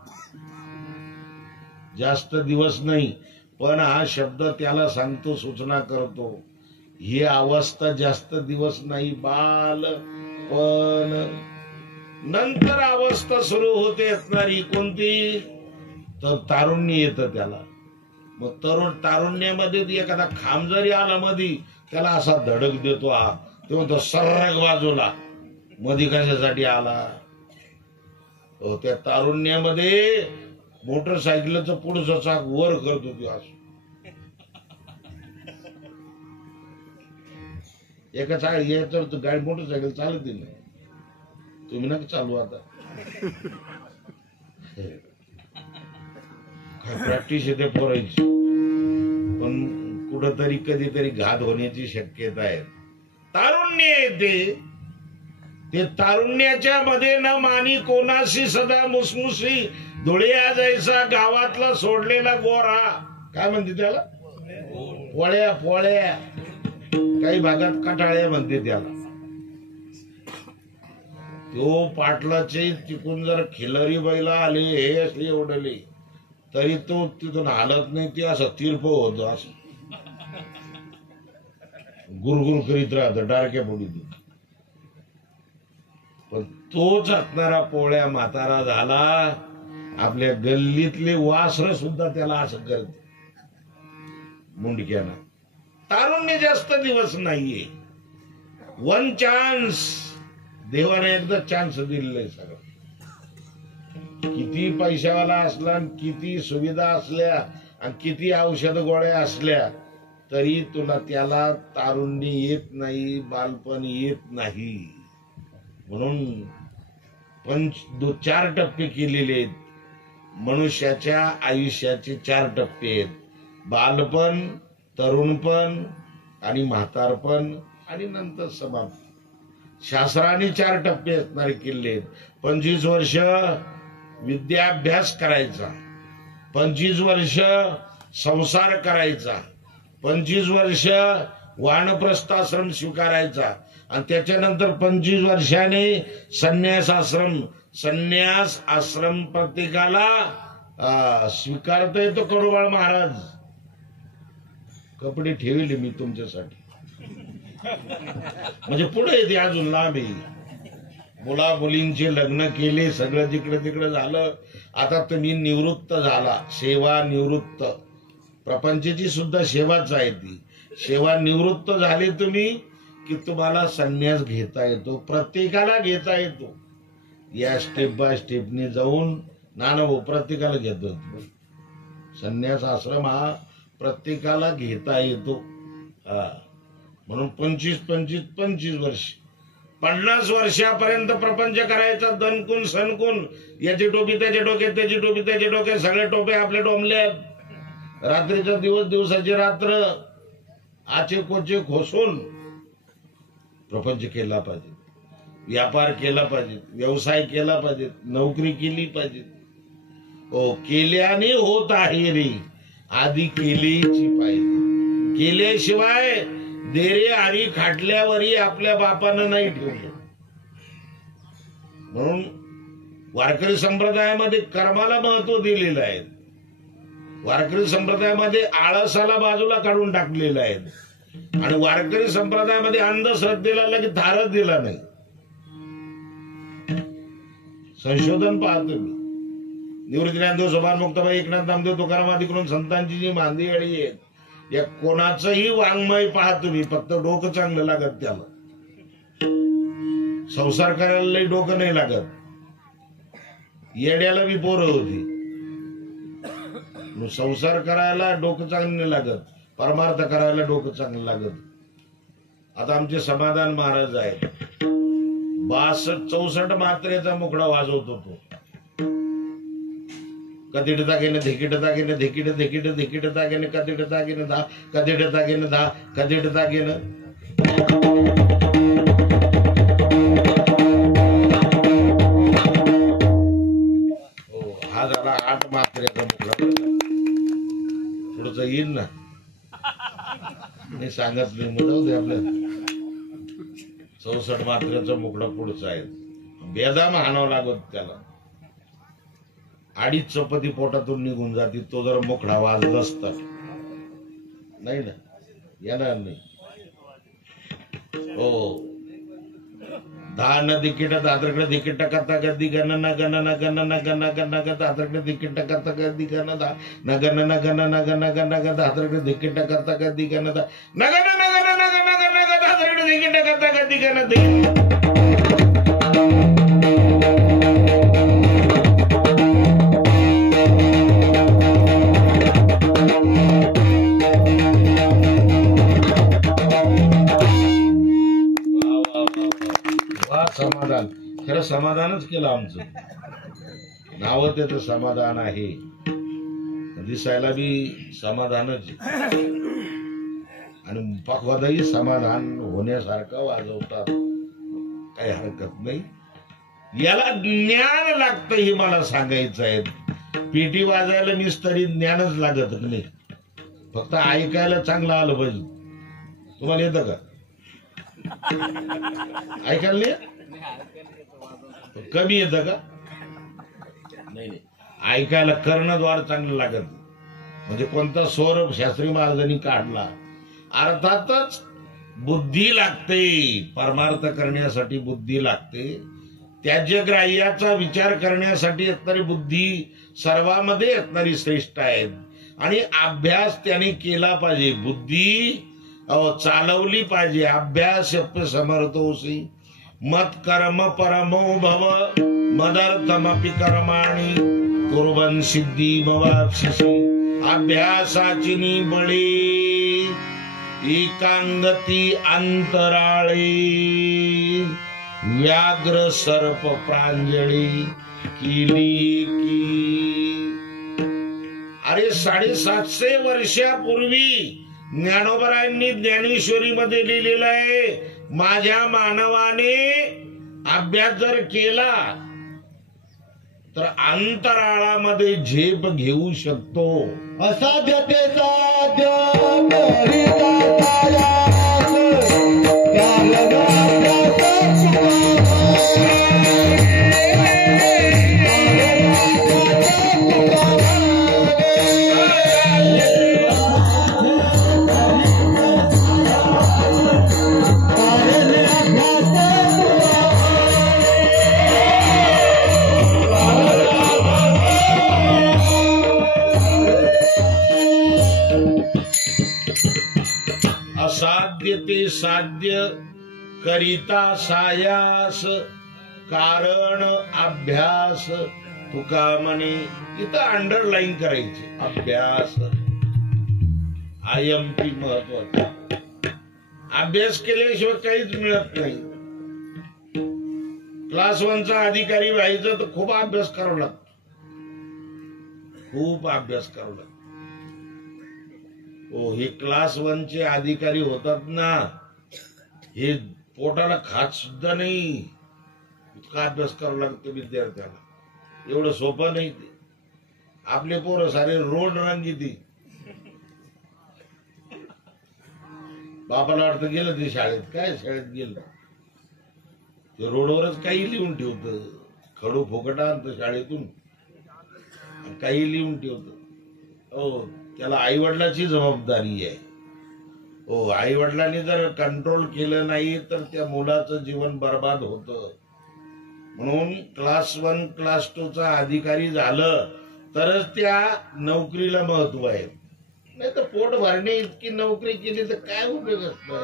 जास्त दिवस नाही. पण हा शब्द त्याला सांगतो, सूचना करतो, ही अवस्था जास्त दिवस नाही बाल. पण नंतर अवस्था सुरू होते असणारी कोणती, तर तारुण्य येतं त्याला. मग तारुण्यामध्ये एखादा खांब जरी आला मधी, त्याला असा धडक देतो हा, ते म्हणतो सर्रग बाजूला, मधी कशासाठी आला. त्या तारुण्यामध्ये मोटरसायकलचं पुढचं चाक वर करतो ती असं. एका याच्यावर गाडी मोटरसायकल चालत नाही, तुम्ही नका चालू आता. प्रॅक्टिस येते पोरायची, पण कुठंतरी कधीतरी घात होण्याची शक्यता आहे. तारुण्य येते, ते तारुण्याच्या मध्ये न मानी कोणाशी सदा मुसमुसी, धुळ्या जैसा गावातला सोडलेला गोरा. काय म्हणते त्याला, पोळ्या पोळ्या, काही भागात कटाळ्या म्हणते त्याला. तो पाटलाचे तिकून जर खिलरी बैला आले, हे असले ओढले, तरी तो तिथून हालत नाही, ते असं तिरप होत, असं गुरगुर करीत राहत डारक्या पोडी. पण तोच असणारा पोळ्या म्हातारा झाला, आपल्या गल्लीतले वासर सुद्धा त्याला असं करते मुंडक्यानं. तारुण्य जास्त दिवस नाहीये, वन चान्स. देवाने एकदा चान्स दिलेला आहे. सगळं किती पैशावाला असला, किती सुविधा असल्या, आणि किती औषध गोळ्या असल्या, तरी तुला त्याला तारुण्य येत नाही, बालपण येत नाही. म्हणून 4 टप्पे केलेले आहेत मनुष्याच्या आयुष्याचे. 4 टप्पे आहेत, बालपण, तरुणपण आणि म्हातारपण आणि नंतर समाप्ती. शास्त्राने 4 टप्पे असणारे केले आहेत. 25 वर्ष विद्याभ्यास करायचा, 25 वर्ष संसार करायचा, 25 वर्ष वानप्रस्थाश्रम स्वीकारायचा, आणि त्याच्यानंतर 25 वर्षाने संन्यास आश्रम. संन्यास आश्रम प्रत्येकाला स्वीकारता येतो. कडुबाळ महाराज, कपडे ठेवले मी तुमच्यासाठी, म्हणजे पुढे येते, अजून लांब आहे. मुला मुलींचे लग्न केले, सगळं जिकडे तिकडे झालं. आता तुम्ही निवृत्त झाला, सेवा निवृत्त. प्रपंचाची सुद्धा सेवाच आहे ती. सेवा निवृत्त झाले तुम्ही की तुम्हाला संन्यास घेता येतो, प्रत्येकाला घेता येतो. या स्टेप बाय स्टेपने जाऊन नाना प्रत्येकाला घेतो. संन्यास आश्रम हा प्रत्येकाला घेता येतो. म्हणून 25 वर्ष, 50 वर्षापर्यंत प्रपंच करायचा, दणकून सणकून. याची टोपी त्याच्या डोक्यात, त्याची टोपी त्याच्या डोक्यात, सगळे टोपे आपल्या डोंबल्यात. रात्रीचा दिवस, दिवसाची रात्र, आचे कोचे खोसून प्रपंच केला पाहिजे, व्यापार केला पाहिजे, व्यवसाय केला पाहिजे, नोकरी केली पाहिजे. हो, केल्याने होत आहे रे, आधी केलीची पाहिजे. केल्याशिवाय देरे आरी खाटल्यावरही आपल्या बापानं नाही ठेवलं. म्हणून वारकरी संप्रदायामध्ये कर्माला महत्व दिलेलं आहे. वारकरी संप्रदायामध्ये आळसाला बाजूला काढून टाकलेलं आहे, आणि वारकरी संप्रदायामध्ये अंधश्रद्धेला लगेच धारच दिला नाही. संशोधन पाहतो मी. निवृत्ती ज्ञानदेव, सोपान मुक्ताबाई, एकनाथ नामदेव, तुकाराम आदीकडून संतांची जी मांदियाळी आहेत, या कोणाचंही वाङ्मय पहा तुम्ही, फक्त डोकं चांगलं लागत त्याला. संसार करायला लई डोकं नाही लागत. येड्याला बी पोरं होती. संसार करायला डोकं चांगलं नाही लागत, परमार्थ करायला डोकं चांगलं लागत. आता आमचे समाधान महाराज आहेत, 62-64 मात्रेचा मुखडा वाजवतो तो. कदिड दागेने धिकीड दागेने धिकीड धिकीड धिकीड दागेने कदिड दागेने धा कदिड दागेने धा कदिड दागेने. हा झाला 8 मात्र्याचा मुकडा. पुढचं येईल ना, मी सांगत नाही म्हणून दे आपल्याला. 64 मात्र्याचा मुकडा पुढचा आहे. बेदाम हाणावं लागत त्याला. 2.5 चपाती पोटातून निघून जाते तो जर मोकळा वाजलाच तर. नाही ना, येणार नाही. हो, 10 न दिकिट दादरकडे दिकिट करता गद्दी गणन गणन गणन गण गण दादरकडे दिकिट करता गद्दी गण नगन नगन नगन गण ग दादरकडे दिकिट करता गद्दी गण नगन नगन नगन गण ग दादरकडे दिकिट करता गद्दी गण. समाधान, खरं समाधानच केलं आमचं. नाव त्याचं समाधान आहे, दिसायला बी समाधानच आणि पखवादाही समाधान होण्यासारखं वाजवतात. काही हरकत नाही. याला ज्ञान लागतं हे मला सांगायचं आहे. पेटी वाजायला निस्तरी ज्ञानच लागत नाही, फक्त ऐकायला चांगलं आलं पाहिजे. तुम्हाला येतं का ऐकायला? नाही कमी येतं का? नाही, ऐकायला कर्णद्वार चांगलं लागत. म्हणजे कोणता सौरभ शास्त्री महाराजांनी काढला. अर्थातच बुद्धी लागते, परमार्थ करण्यासाठी बुद्धी लागते. त्याज्यग्राह्याचा विचार करण्यासाठी असणारी बुद्धी सर्वांमध्ये असणारी श्रेष्ठ आहे. आणि अभ्यास त्याने केला पाहिजे, बुद्धी चालवली पाहिजे. अभ्यास समर्थोसी मत कर्म परमो भव मदर्थमपि कर्माणि कुर्वन् सिद्धी भवाप्सिसि. अभ्यासाची बळे एकांगती अंतराळे व्याघ्र सर्प प्रांजळी केली की. अरे 750 वर्षापूर्वी ज्ञानोबरायांनी ज्ञानेश्वरी मध्ये लिहिलेलं आहे, माझ्या मानवाने अभ्यास जर केला तर अंतराळामध्ये झेप घेऊ शकतो. असाध्य ते साध्य करिता प्रयास, त्या असाध्य ते साध्य करिता सायास, कारण अभ्यास तुका म्हणे. इथं अंडरलाईन करायची, अभ्यास. IMP महत्वाचा. अभ्यास केल्याशिवाय काहीच मिळत नाही. क्लास 1चा अधिकारी व्हायचं तर खूप अभ्यास करावा लागतो, खूप अभ्यास करावा लागतो. हो, हे क्लास 1चे अधिकारी होतात ना, हे पोटाला खात सुद्धा नाही, इतका अभ्यास करावा लागतो विद्यार्थ्याला. एवढं सोपं नाही ते. आपले पोरं सारे रोड रंगी ती. बापाला वाटतं गेलं ते शाळेत, काय शाळेत गेलं ते रोडवरच काही लिहून ठेवतं, खडू फुकटा आणतं शाळेतून, काही लिहून ठेवतं. हो, त्याला आई वडिलाची जबाबदारी आहे. हो, आई वडिलांनी जर कंट्रोल केलं नाही तर त्या मुलाचं जीवन बर्बाद होतं. म्हणून क्लास 1 क्लास 2चा अधिकारी झालं तरच त्या नोकरीला महत्व आहे. नाही तर पोट भरणे इतकी नोकरी केली तर काय उपयोग असतो.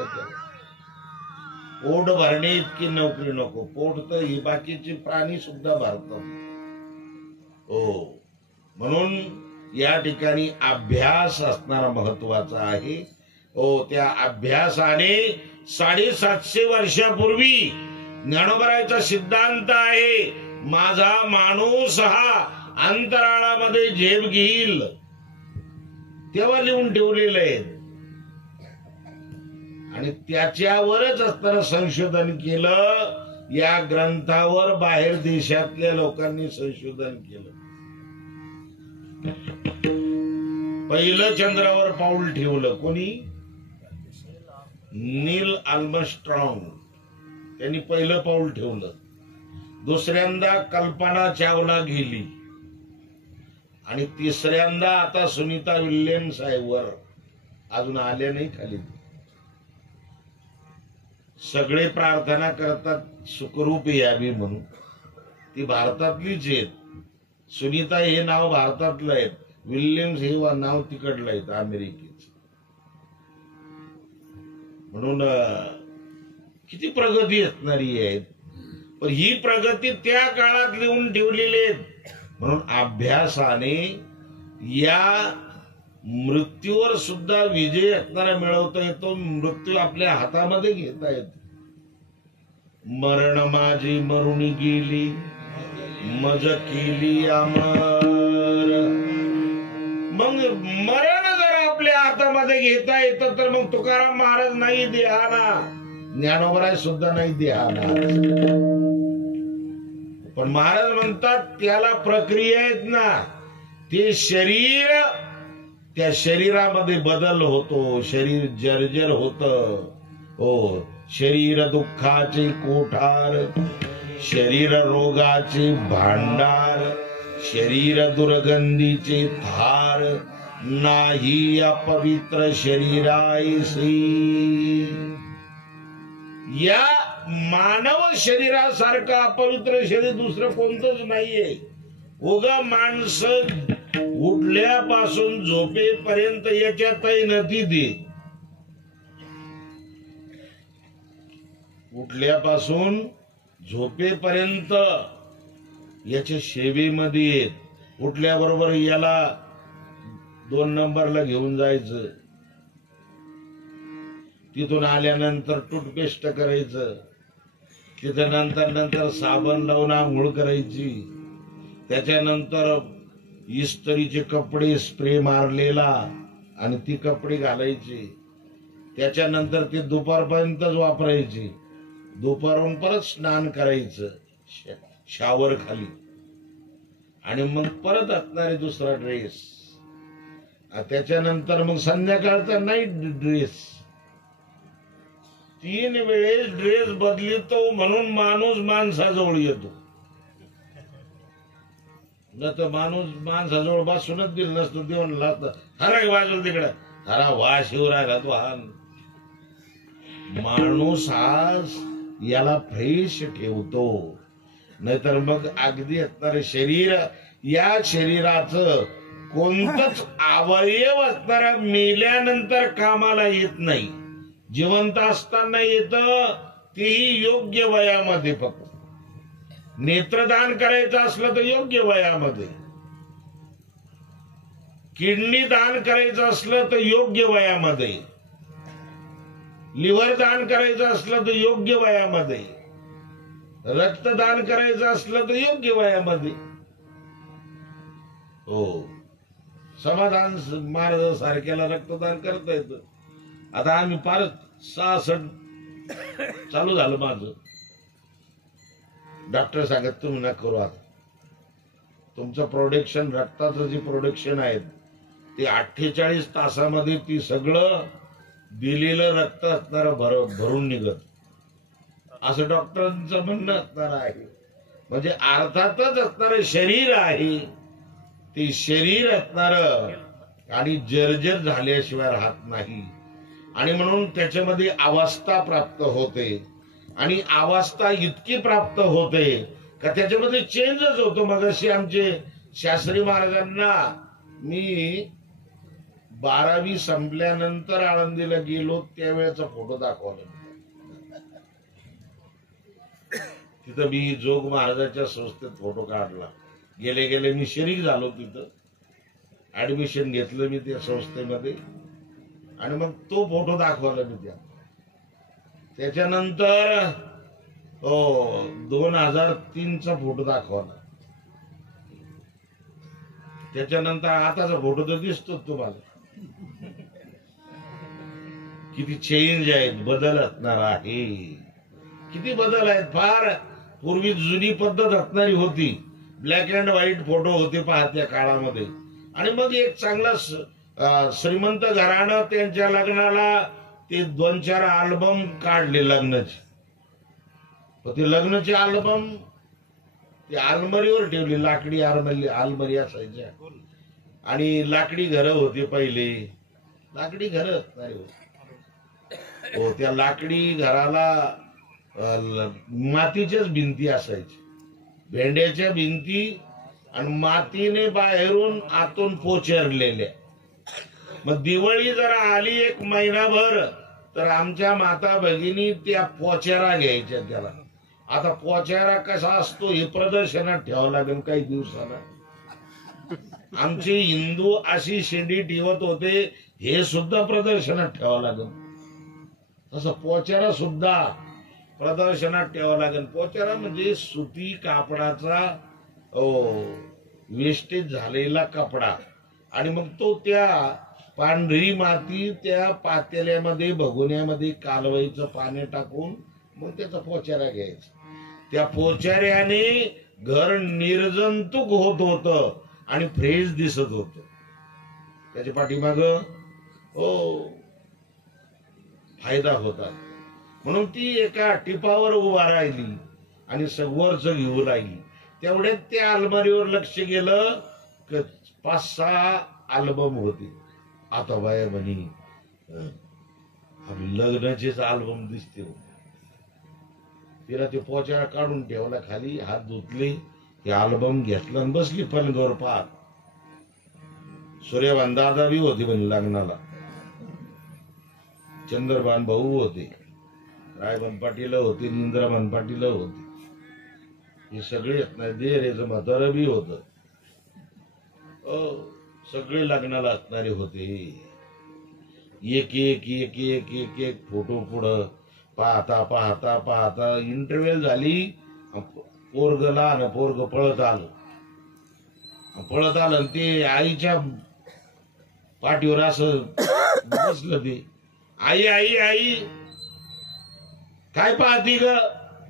पोट भरणे इतकी नोकरी नको. पोट तर ही बाकीचे प्राणी सुद्धा भरतात. हो, म्हणून या ठिकाणी अभ्यास असणारा महत्वाचा आहे. हो, त्या अभ्यासाने 750 वर्षापूर्वी ज्ञानोबरायचा सिद्धांत आहे, माझा माणूस हा अंतराळामध्ये झेप घेईल, तेव्हा लिहून ठेवलेलं आहे. आणि त्याच्यावरच असताना संशोधन केलं. या ग्रंथावर बाहेर देशातल्या लोकांनी संशोधन केलं. पहिलं चंद्रावर पाऊल ठेवलं कोणी? नील आर्मस्ट्रॉंग, त्यांनी पहिलं पाऊल ठेवलं. दुसऱ्यांदा कल्पना चावला गेली आणि तिसऱ्यांदा आता सुनीता विल्यम्स आहे वर, अजून आले नाही खाली. सगळे प्रार्थना करतात सुखरूप यावी म्हणून. ती भारतातलीच आहेत. सुनीता हे नाव भारतातलं आहे, विल्यम्स हे नाव तिकडलं आहे अमेरिकेचं. म्हणून किती प्रगती असणारी आहे. पण ही प्रगती त्या काळात लिहून ठेवलेली आहेत. म्हणून अभ्यासाने या मृत्यूवर सुद्धा विजय असणारा मिळवता येतो. मृत्यू आपल्या हातामध्ये घेता येतो. मरण माझी मरुणी गेली, मज केली अमर. मग मरण जर आपल्या हातामध्ये घेता येतं तर मग तुकाराम महाराज नाही देहाना, ज्ञानोबराय सुद्धा नाही देहाना. पण महाराज म्हणतात त्याला प्रक्रिया आहेत ना. ते शरीर, त्या शरीरामध्ये बदल होतो, शरीर जर्जर होत. हो, शरीर दुःखाचे कोठार, शरीर रोगाचे भांडार, शरीर दुर्गंधीचे थार, नाही अपवित्र शरीरायसी. या मानव शरीरासारखं अपवित्र शरीर दुसरं कोणतंच नाहीये. उगा माणसं उठल्यापासून झोपेपर्यंत याच्यातही नदी दे. उठल्यापासून झोपेपर्यंत याच्या सेवेमध्ये येत. उठल्याबरोबर याला 2 नंबरला घेऊन जायचं, तिथून आल्यानंतर टूथपेस्ट करायचं, तिथं नंतर साबण लावून आंघोळ करायची, त्याच्यानंतर इस्त्रीचे कपडे स्प्रे मारलेला आणि ती कपडे घालायचे. त्याच्यानंतर ते दुपारपर्यंतच वापरायचे. दुपारून परत स्नान करायचं शावर खाली आणि मग परत असणारे दुसरा ड्रेस. त्याच्यानंतर मग संध्याकाळचा नाईट ड्रेस. 3 वेळेस ड्रेस बदलितो म्हणून माणूस माणसाजवळ येतो. न तर माणूस माणसाजवळ बसूनच दिलं नसतं. ते म्हणला हरा बाजूला तिकडे हरा वा शिवरायला तो हा माणूस आज याला फ्रेश ठेवतो. नाहीतर मग अगदी असणारे शरीर, या शरीराचं कोणतंच अवयव असणारा मेल्यानंतर कामाला येत नाही. जिवंत असताना येतं, तेही योग्य वयामध्ये. फक्त नेत्रदान करायचं असलं तर योग्य वयामध्ये, किडनी दान करायचं असलं तर योग्य वयामध्ये, लिव्हर दान करायचं असलं तर योग्य वयामध्ये, रक्तदान करायचं असलं तर योग्य वयामध्ये. हो, समाधान महाराज सारख्याला रक्तदान करता येतं. आता आम्ही फार 66 चालू झालं माझं. डॉक्टर सांगत तुम्ही ना करू. आता तुमचं प्रोडक्शन, रक्ताचं जे प्रोडक्शन आहे ते 48 तासामध्ये ती सगळं दिलेलं रक्त असणारं भरून निघत, असं डॉक्टरांचं म्हणणं असणार आहे. म्हणजे अर्थातच असणारं शरीर आहे ते शरीर असणारं आणि जर्जर झाल्याशिवाय राहत नाही. आणि म्हणून त्याच्यामध्ये अवस्था प्राप्त होते आणि अवस्था इतकी प्राप्त होते का त्याच्यामध्ये चेंजच होतो. मगाशी आमचे शास्त्री महाराजांना मी 12वी संपल्यानंतर आळंदीला गेलो त्यावेळेचा फोटो दाखवला. तिथं मी जोग महाराजाच्या संस्थेत फोटो काढला. गेले गेले मी शरीक झालो. तिथं ऍडमिशन घेतलं मी त्या संस्थेमध्ये आणि मग तो फोटो दाखवला मी त्याच्यानंतर 2003चा फोटो दाखवला. त्याच्यानंतर आताचा फोटो तर दिसतो तुम्हाला. किती चेंज आहेत, बदल असणार आहे. किती बदल आहेत. फार पूर्वी जुनी पद्धत असणारी होती. ब्लॅक अँड व्हाईट फोटो होते पहा त्या काळामध्ये. आणि मग एक चांगला श्रीमंत घराणं त्यांच्या लग्नाला ते 2-4 अल्बम काढले लग्नाचे. पण ते लग्नाचे अल्बम ते आलमरीवर ठेवली, लाकडी आलमरी असायच्या. आणि लाकडी घरं होते पहिले, लाकडी घरं नाही हो, त्या लाकडी घराला मातीच्याच भिंती असायची, भेंड्याच्या भिंती, आणि मातीने बाहेरून आतून पोचरलेल्या. मग दिवाळी जरा आली 1 महिनाभर तर आमच्या माता भगिनी त्या पोचेरा घ्यायच्या त्याला. आता पोचेरा कसा असतो हे प्रदर्शनात ठेवावं लागेल काही दिवसाला. आमचे हिंदू अशी शेंडी ठेवत होते, हे सुद्धा प्रदर्शनात ठेवावं लागेल. तसं पोचेरा सुद्धा प्रदर्शनात ठेवावं लागेल. पोचेरा म्हणजे सुती कापडाचा वेस्टेज झालेला कपडा, आणि मग तो त्या पांढरी माती त्या पातेल्यामध्ये भगोन्यामध्ये कालवायचं पाणी टाकून, मग त्याचा पोचेरा घ्यायचा. त्या पोचेऱ्याने घर निर्जंतुक होत होतं आणि फ्रेश दिसत होत. त्याच्या पाठीमाग फायदा होता. म्हणून ती एका टिपावर उभा राहिली आणि वरच घेऊ लागली. तेवढ्यात त्या अलमारीवर लक्ष गेलं, 5-6 अल्बम होते. आता बाया म्हणी लग्नाचेच अल्बम दिसते. तिला ते पोचारा काढून ठेवला खाली, हात धुतले, ते अल्बम घेतला आणि बसली पलंगावर पाहत. सूर्यभान दादा बी होते म्हणे लग्नाला, चंद्रभान भाऊ होते, रायभान पाटील होते, इंद्रभान पाटील होते, हे सगळे देरेचं म्हातारं बी होत. सगळे लग्नाला असणारे होते. एक एक एक एक एक एक फोटो पुढं पाहता पाहता पाहता इंटरव्ह्यू झाली. पोरगला आणि पोरग पळत आलं आणि ते आईच्या पाठीवर असं बसलं. ते आई आई आई काय पाहती ग?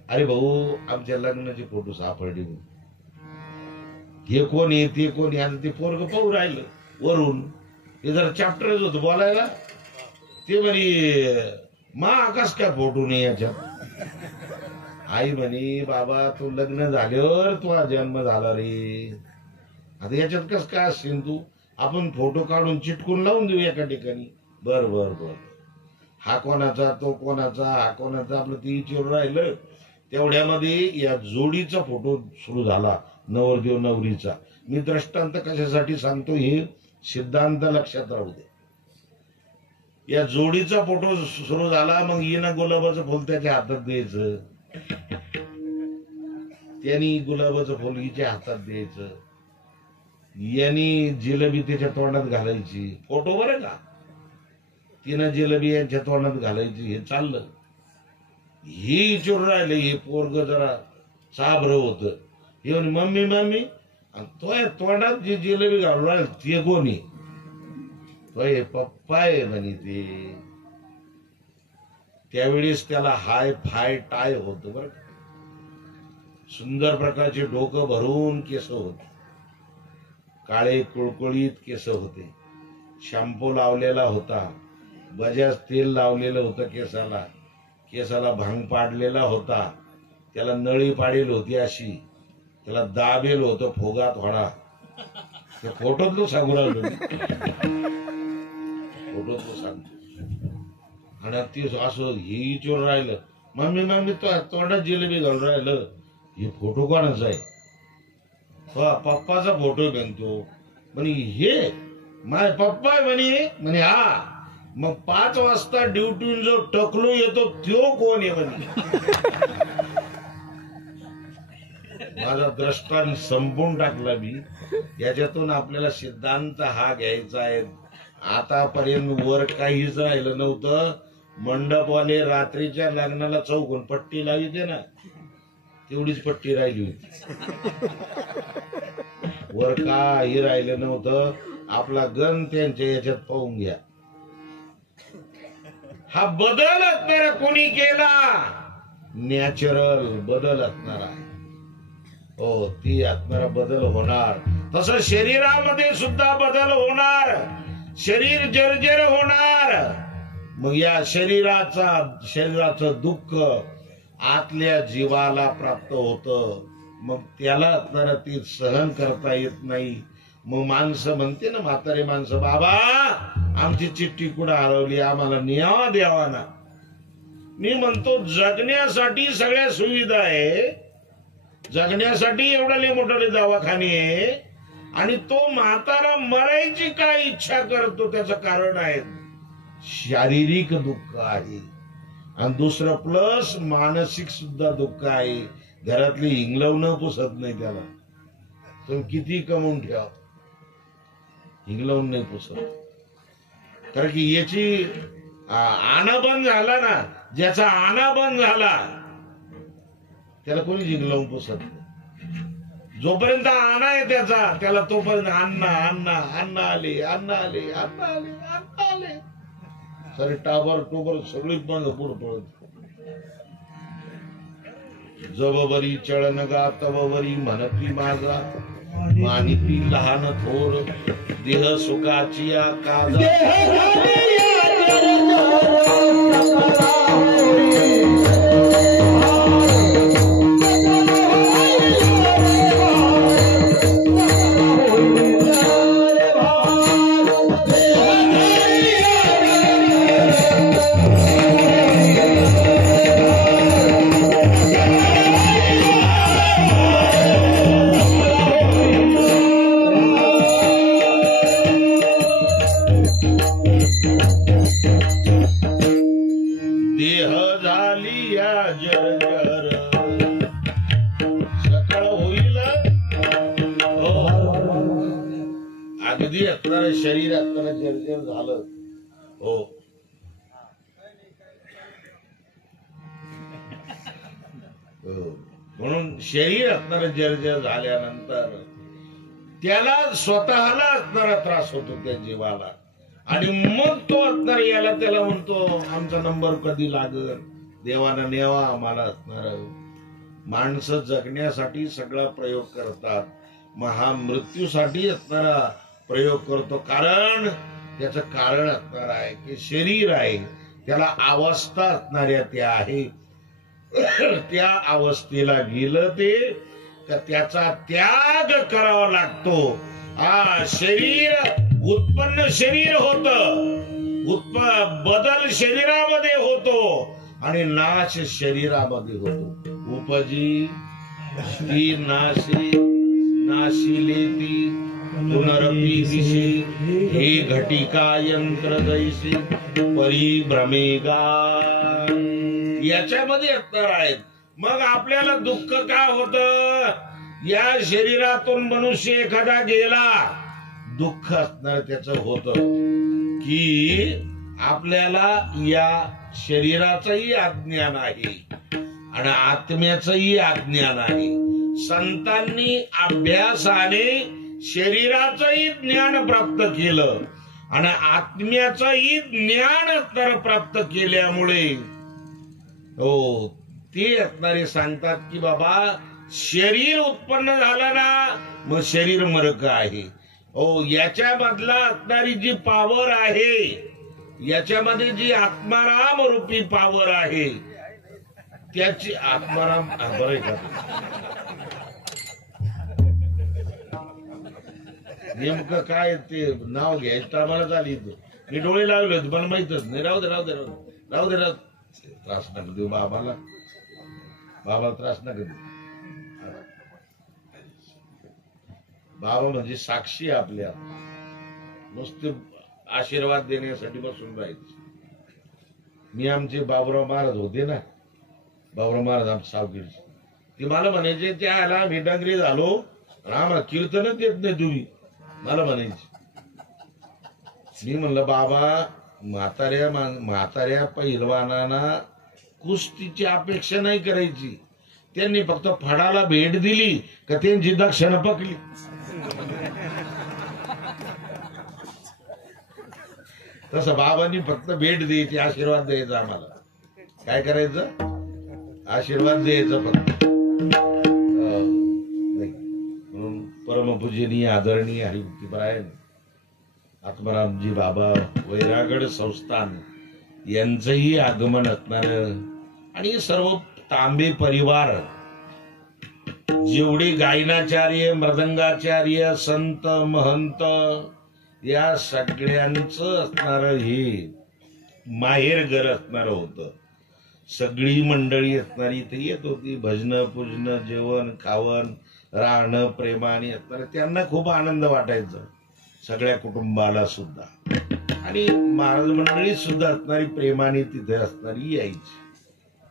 अरे भाऊ, आमच्या लग्नाचे फोटो सापडले. हे कोण आहे ते कोण आहे? आता ते पोरग पाहू राहिलं वरून. हे जरा चॅप्टरच होत बोलायला. ते म्हणे मा कस काय फोटो नाही याच्यात? आई म्हणे बाबा, तू लग्न झाल्यावर तुझा जन्म झाला रे. आता याच्यात कस काय असशील तू? आपण फोटो काढून चिटकून लावून देऊ एका ठिकाणी. बर बर बर, हा कोणाचा तो कोणाचा हा कोणाचा, आपलं ती विचारून राहिलं. तेवढ्यामध्ये या जोडीचा फोटो सुरू झाला, नवरदेव नवरीचा. मी दृष्टांत कशासाठी सांगतो हे सिद्धांत लक्षात राहू दे. या जोडीचा फोटो सुरू झाला. मग येणं गुलाबाचं फुल त्याच्या हातात द्यायचं, त्यांनी गुलाबाचं फुल हिच्या हातात द्यायचं, यांनी जिलेबी त्याच्या तोंडात घालायची. फोटो बरं का, तिनं जिलेबी यांच्या तोंडात घालायची. हे चाललं. ही विचारून राहिले. हे पोरग जरा चाबर होत. हे म्हणे मम्मी मम्मी, तो तोंडात जी जिलेबी घालून राहील ते कोणी? तो हे पप्पा आहे म्हणे ते. त्यावेळेस त्याला हाय फाय टाय होत बरं. सुंदर प्रकारचे डोकं भरून केस होते, काळे कुळकुळीत केस होते, शॅम्पू लावलेला होता, बजाज तेल लावलेलं होतं केसाला, केसाला भांग पाडलेला होता, त्याला नळी पाडेल होती अशी, त्याला दाबेल होतं फोगा थोडा. ते फोटोतलं सांगू राहिलो मी, फोटोतलं सांगतो. आणि ते असं हे विचारून राहिलं, मम्मी मम्मी तोंडात जिलेबी घालून राहिलं. हे फोटो कोणाचा आहे? पप्पाचा फोटो बनतो म्हणे. हे माझे पप्पा आहे म्हणे. हा, मग 5 वाजता ड्युटीन जो टकलो येतो तो कोण आहे म्हणे. माझा दृष्टांत संपून टाकला मी. याच्यातून आपल्याला सिद्धांत हा घ्यायचा आहे. आतापर्यंत वर काहीच राहिलं नव्हतं. मंडपवाले रात्रीच्या लग्नाला चौकोन पट्टी लाविते ना, तेवढीच पट्टी राहिली होती. वर काही राहिलं नव्हतं. आपला गण त्यांच्या याच्यात पाहून घ्या. हा बदल असणारा कोणी केला? नॅचरल बदल असणारा. हो, ती असणारा बदल होणार. तसं शरीरामध्ये सुद्धा बदल होणार, शरीर जर्जर होणार. मग या शरीराचं दुःख आतल्या जीवाला प्राप्त होतं. मग त्याला तर ते सहन करता येत नाही. मग माणसं म्हणते ना, म्हातारे माणसं, बाबा आमची चिठ्ठी कुठं हरवली, आम्हाला न्यावा द्यावा ना. मी म्हणतो जगण्यासाठी सगळ्या सुविधा आहे, जगण्यासाठी एवढे मोठे दवाखाने आहे, आणि तो म्हातारा मरायची काय इच्छा करतो त्याचं कारण आहे शारीरिक दुःख आहे. आणि दुसरं प्लस मानसिक सुद्धा दुःख आहे. घरातली हिंगलवणं पुसत नाही त्याला, तुम्ही किती कमवून ठेवा हिंगलवून नाही पुसत. कारण की याची आणा बंद झाला ना, ज्याचा आणा बंद झाला त्याला कोणी हिंगलवून पुसत नाही. जोपर्यंत आणा आहे त्याला तोपर्यंत अण्णा अण्णा अण्णा आले अण्णा आले अण्णा आले अण्णा आले सारे टाबर टोबर सगळी बंद पुढ पडत. जबवरी चळन गा तबवरी म्हणती माझा, मानिती लहान थोर देह सुखाची काजा. शरीर असताना जर्जर झालं. हो, म्हणून शरीर असणारं जर्जर झाल्यानंतर त्याला स्वतःला असणारा त्रास होतो त्या जीवाला. आणि मग तो असणार याला त्याला म्हणतो आमचा नंबर कधी लागल, देवानं न्यावा आम्हाला असणार. माणसं जगण्यासाठी सगळा प्रयोग करतात, मग हा मृत्यूसाठी असणारा प्रयोग करतो. कारण त्याचं कारण असणार आहे की शरीर आहे, त्याला अवस्था असणाऱ्या त्या आहे. त्या अवस्थेला गेलं ते का त्याचा त्याग करावा लागतो. शरीर उत्पन्न शरीर होत, बदल शरीरामध्ये होतो आणि नाश शरीरामध्ये होतो. उपजी ती नाशी नाशिले ती पुनरपी दिशे, हे घटिका यंत्र दैसे परिभ्रमेगा. याच्यामध्ये असणार आहेत. मग आपल्याला दुःख काय होतं, या शरीरातून मनुष्य एखादा गेला, दुःख असणार त्याचं होत की आपल्याला या शरीराचंही अज्ञान आहे आणि आत्म्याचंही अज्ञान आहे. संतांनी अभ्यासाने शरीराचंही ज्ञान प्राप्त केलं आणि आत्म्याचंही ज्ञान तर प्राप्त केल्यामुळे हो ते असणारे सांगतात की बाबा शरीर उत्पन्न झालं ना, मग शरीर मरक आहे. हो, याच्यामधला असणारी जी पावर आहे, याच्यामध्ये जी आत्माराम रूपी पावर आहे, त्याची आत्माराम बरं का नेमकं काय ते नाव घ्यायचं आम्हाला झाली. मी डोळे लावले होते, मला माहितच नाही. राहू दे राहू दे राहू दे राहू दे राहू दे, त्रास नका देऊ बाबाला, बाबाला त्रास नका देऊ. बाबा म्हणजे साक्षी आपल्या, नुसते आशीर्वाद देण्यासाठी बसून राहायचे. मी आमचे बाबुराव महाराज होते ना, बाबुराव महाराज आमचे सावकीचे, ते मला म्हणायचे त्याला मी डंगरी झालो, आम्हाला कीर्तनच देत नाही तुम्ही, मला म्हणायचे. मी म्हणलं बाबा म्हाताऱ्या पहिलवानांना कुस्तीची अपेक्षा नाही करायची, त्यांनी फक्त फडाला भेट दिली का त्यांची दक्षिणा पकली. तसं बाबांनी फक्त भेट द्यायची, आशीर्वाद द्यायचा. आम्हाला काय करायचं, आशीर्वाद द्यायचा फक्त. म्हणून परमपूजनीय आदरणीय हरिभक्तीपरायण आत्मारामजी बाबा वैरागड संस्थान यांचंही आगमन असणार आणि सर्व तांबे परिवार, जेवढे गायनाचार्य, मृदंगाचार्य, संत महंत, या सगळ्यांचं असणार हे माहेर घर असणार होतं. सगळी मंडळी असणारी इथे येत होती. भजन पूजन, जेवण खावण, राहणं प्रेमाने असणार. त्यांना खूप आनंद वाटायचा, सगळ्या कुटुंबाला सुद्धा. आणि महाराज मंडळी सुद्धा असणारी प्रेमाने तिथे असणारी यायची.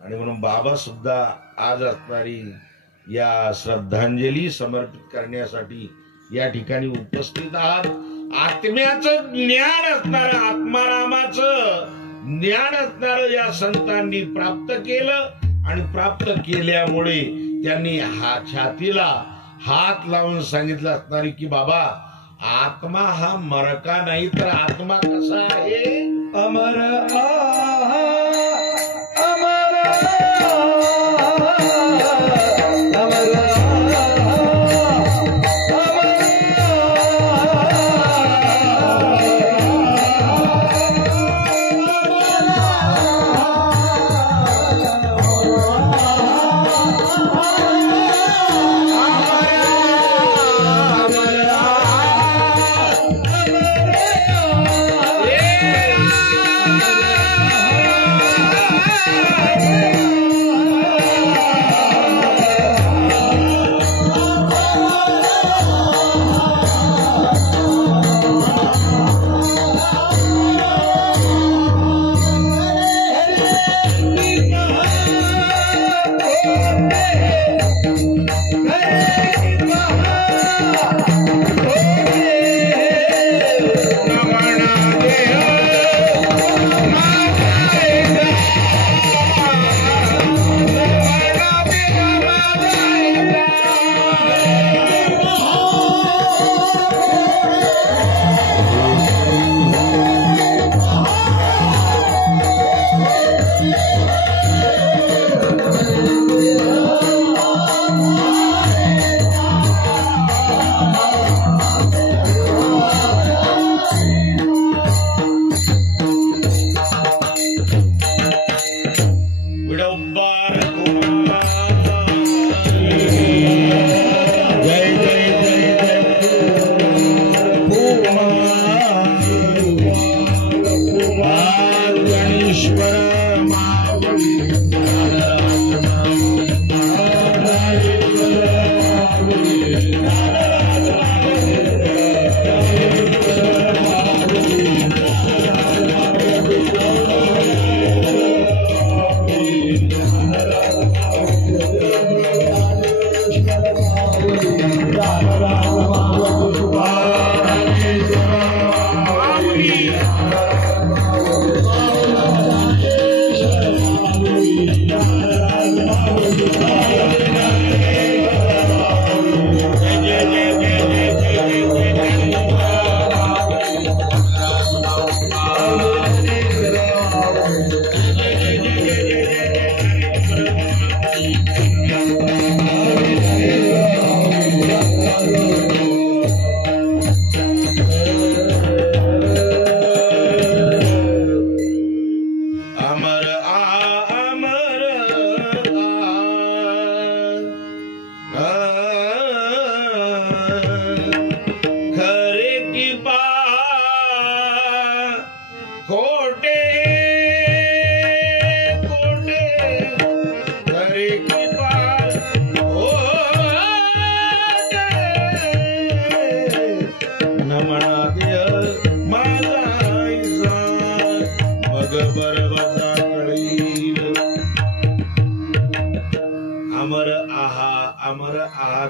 आणि म्हणून बाबा सुद्धा आज असणारी या श्रद्धांजली समर्पित करण्यासाठी या ठिकाणी उपस्थित आहात. आत्म्याचं ज्ञान असणारं, आत्मारामाचं ज्ञान असणारं या संतांनी प्राप्त केलं. आणि प्राप्त केल्यामुळे त्यांनी छातीला हात लावून सांगितलं असणारी की बाबा, आत्मा हा मरका नाही तर आत्मा कसा आहे, अमर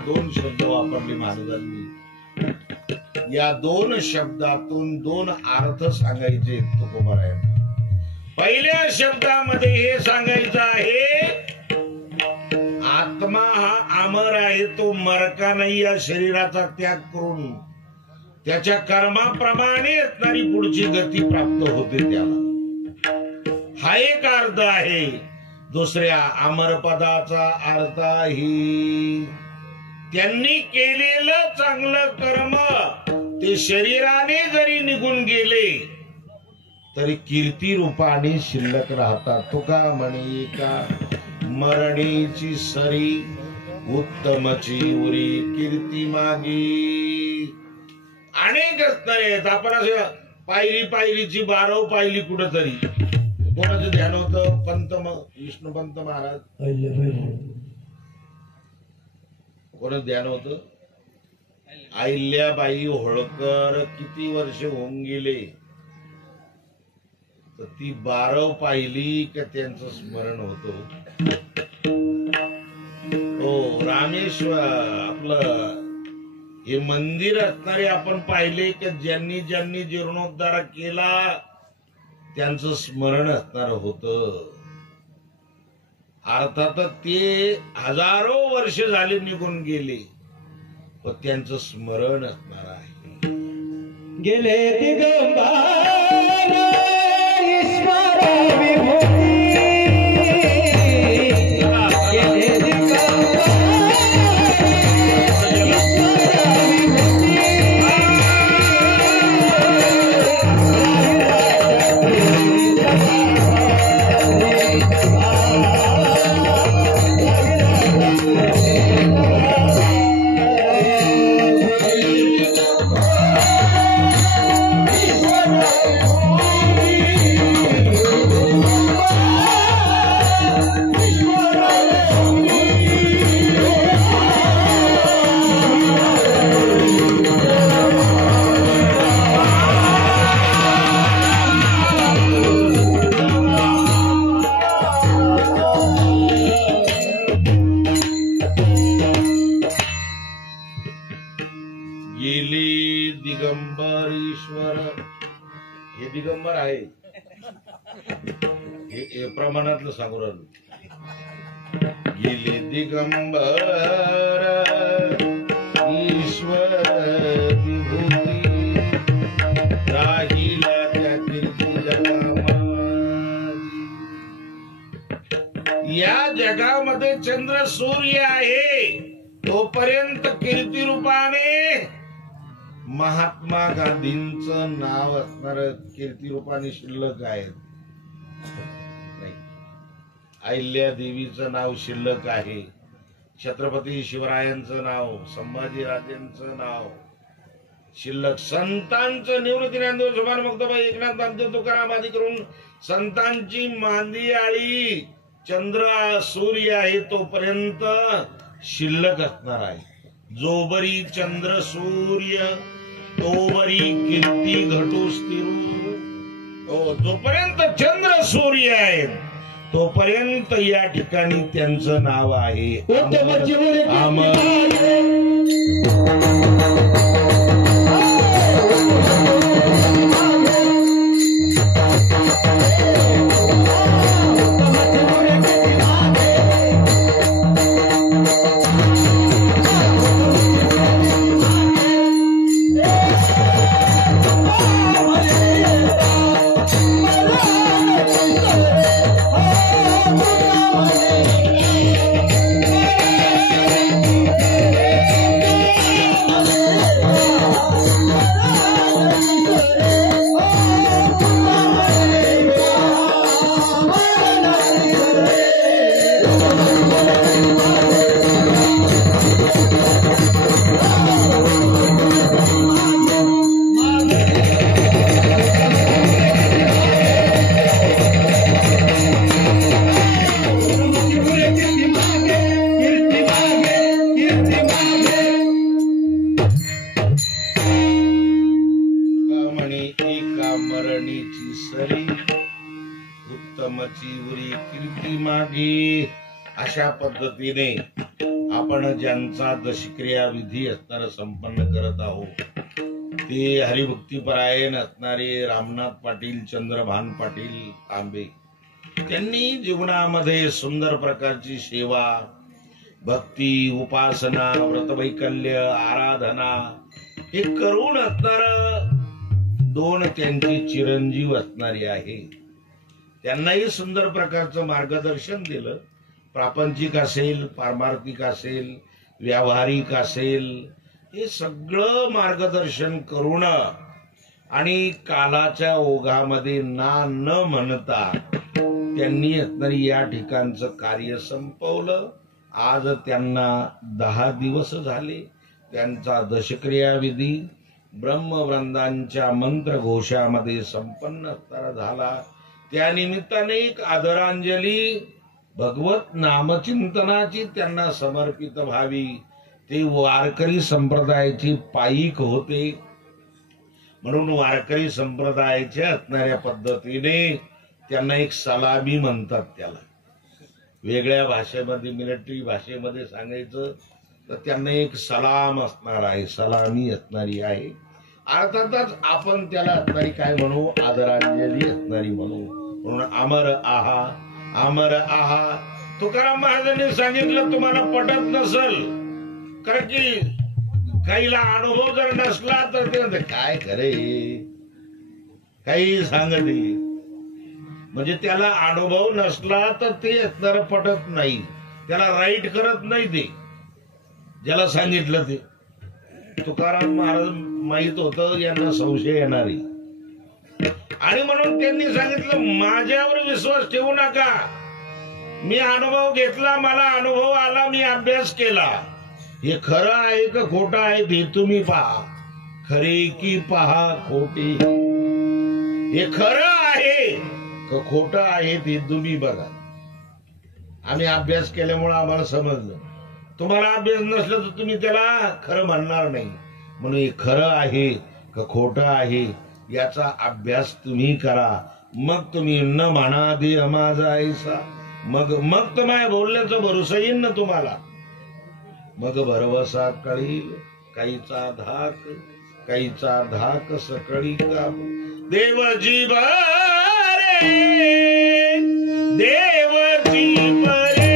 दोन शब्द वापरले महाराजांनी. या दोन शब्दातून दोन अर्थ सांगायचे तुकोबारायांना. पहिल्या शब्दामध्ये हे सांगायचं आहे, आत्मा हा अमर आहे, तो मरका नाही. या शरीराचा त्याग करून त्याच्या कर्माप्रमाणे असणारी पुढची गती प्राप्त होते त्याला. हा एक अर्थ आहे. दुसऱ्या अमर पदाचा अर्थ आहे त्यांनी केलेलं चांगलं कर्म ते शरीराने जरी निघून गेले तरी कीर्ती रूपाने शिल्लक राहतात. तुका म्हणे का मरणीची सरी उत्तमची उरी कीर्ती मागी. अनेक असणारे आहेत. आपण असं पायरीची 12 पायरी कुठंतरी कोणाचं ध्यान होतं? विष्णुपंत महाराज कोणाचं ध्यान होतं? अहिल्याबाई होळकर किती वर्ष होऊन गेले तर ती 12 पाहिली का त्यांचं स्मरण होतं. हो, रामेश्वर आपलं हे मंदिर असणारे आपण पाहिले की ज्यांनी ज्यांनी जीर्णोद्धार केला त्यांचं स्मरण असणार होतं. अर्थात ते हजारो वर्ष झाले निघून गेले पण त्यांचं स्मरण असणार आहे. गेले दिगंबर ईश्वर विभूती, गेले दिगंबर दिगंबर ईश्वर. हे दिगंबर आहे हे प्रमाणातलं सांगू राहिलो. गेले दिगंबर ईश्वर विभूती, राहिला त्या कीर्ती जगामध्ये. या जगामध्ये चंद्र सूर्य आहे तोपर्यंत कीर्ती रूपाने महात्मा गांधींचं नाव असणार कीर्ती रूपाने शिल्लक आहे. अहिल्या देवीचं नाव शिल्लक आहे. छत्रपती शिवरायांचं नाव, संभाजीराजेंचं नाव शिल्लक. संतांचं निवृत्ती ज्ञानदेव सुभान मुक्ताबाई एकनाथ नामदेव तुकाराम आदी करून संतांची मांदियाळी चंद्र सूर्य आहे तोपर्यंत शिल्लक असणार आहे. जोबरी चंद्र सूर्य तोवरी कीर्ती घटू स्थिरू. जोपर्यंत चंद्र सूर्य आहे तोपर्यंत या ठिकाणी त्यांचं नाव आहे कीर्ती मागे. अशा पद्धतीने आपण ज्यांचा दशक्रिया विधी असणारा संपन्न करत आहोत ते हरिभक्तीपरायण असणारे रामनाथ पाटील, चंद्रभान पाटील तांबे. त्यांनी जीवनामध्ये सुंदर प्रकारची सेवा, भक्ती, उपासना, व्रतवैकल्य, आराधना हे करून असणार 2 त्यांची चिरंजीव असणारी आहे. त्यांनाही सुंदर प्रकारचं मार्गदर्शन दिलं. प्रापंचिक असेल, पारमार्थिक असेल, व्यावहारिक असेल, हे सगळं मार्गदर्शन करून आणि कालाच्या ओघामध्ये न म्हणता त्यांनी या ठिकाणचं कार्य संपवलं. आज त्यांना 10 दिवस झाले. त्यांचा दशक्रियाविधी ब्रह्मवृंदांच्या मंत्रघोषामध्ये संपन्न झाला. त्यानिमित्ताने एक आदरांजली भगवत नामचिंतनाची त्यांना समर्पित व्हावी. ते वारकरी संप्रदायाची पाईक होते, म्हणून वारकरी संप्रदायाच्या असणाऱ्या पद्धतीने त्यांना एक सलामी म्हणतात. त्याला वेगळ्या भाषेमध्ये, मिलिटरी भाषेमध्ये सांगायचं तर त्यांना एक सलाम असणार आहे, सलामी असणारी आहे. अर्थातच आपण त्याला असणारी काय म्हणू, आदरांजली असणारी म्हणू. म्हणून अमर आहा, अमर आहा. तुकाराम महाराजांनी सांगितलं, तुम्हाला पटत नसल, कारण की काहीला अनुभव जर नसला तर ते म्हणते काय खरे काही सांगते. म्हणजे त्याला अनुभव नसला तर ते असणार पटत नाही, त्याला राईट करत नाही. ते ज्याला सांगितलं ते तुकाराम महाराज माहित होतं यांना संशय येणारी, आणि म्हणून त्यांनी सांगितलं माझ्यावर विश्वास ठेवू नका. मी अनुभव घेतला, मला अनुभव आला, मी अभ्यास केला. हे खरं आहे का खोटं आहे ते तुम्ही पहा. खरे की पहा खोटे, हे खरं आहे का खोटं आहे ते तुम्ही बघा. आम्ही अभ्यास केल्यामुळे आम्हाला समजलं. तुम्हाला अभ्यास नसलं तर तुम्ही त्याला खरं म्हणणार नाही. म्हणून हे खरं आहे का खोटं आहे याचा अभ्यास तुम्ही करा. मग तुम्ही न म्हणा दे माझा ऐसा, मग तर माझ्या बोलण्याचा भरोसा येईल ना तुम्हाला. मग भरवसा कळील काहीचा धाक सकळी का. देवजी बरे, देवजी बरे,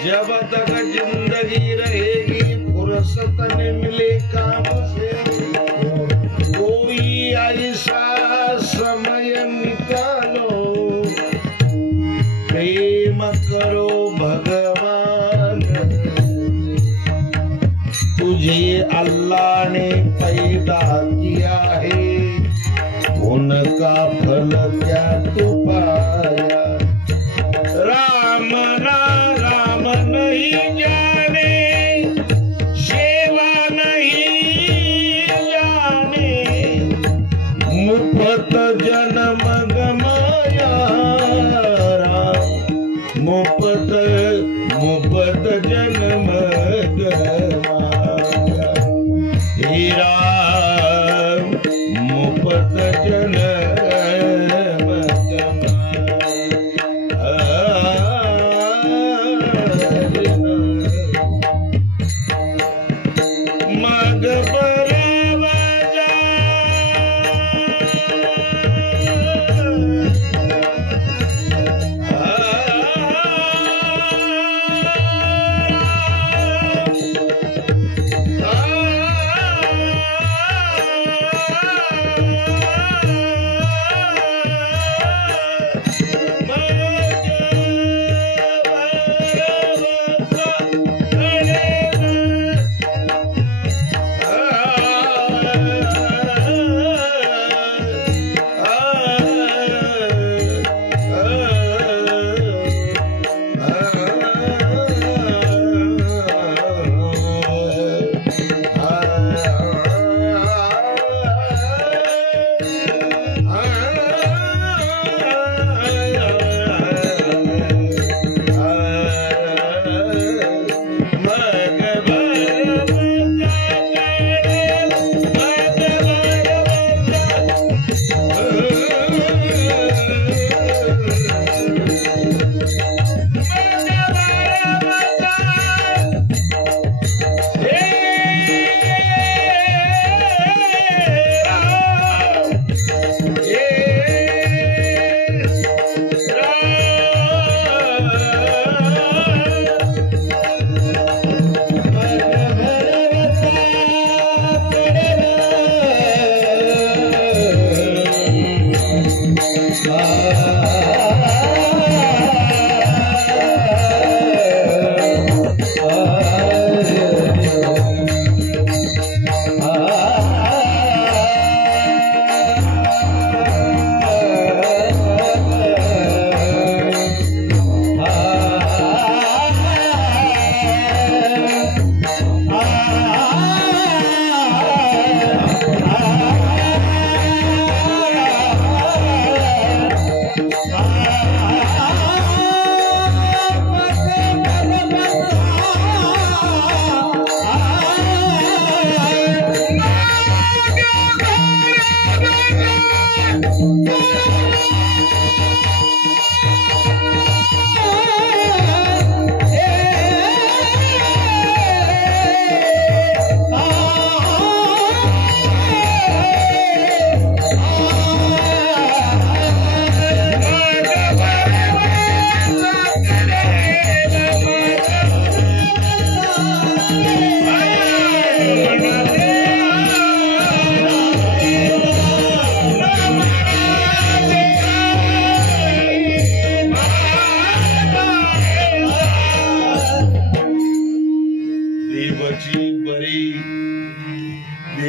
जब तक जिंदगी रहेगी फुर्सत न मिले काम से, कोई ऐसा समय निकालो प्रेम करो भगवान। तुझे अल्लाह ने पैदा किया है, उनका फल क्या तू पाया। राम ना राम नहीं जाने, सेवा नहीं जाने, मुफ्त जन्म गमाया। राम मुफ्त जन्म गमाया। हे राम मुफ्त जन्म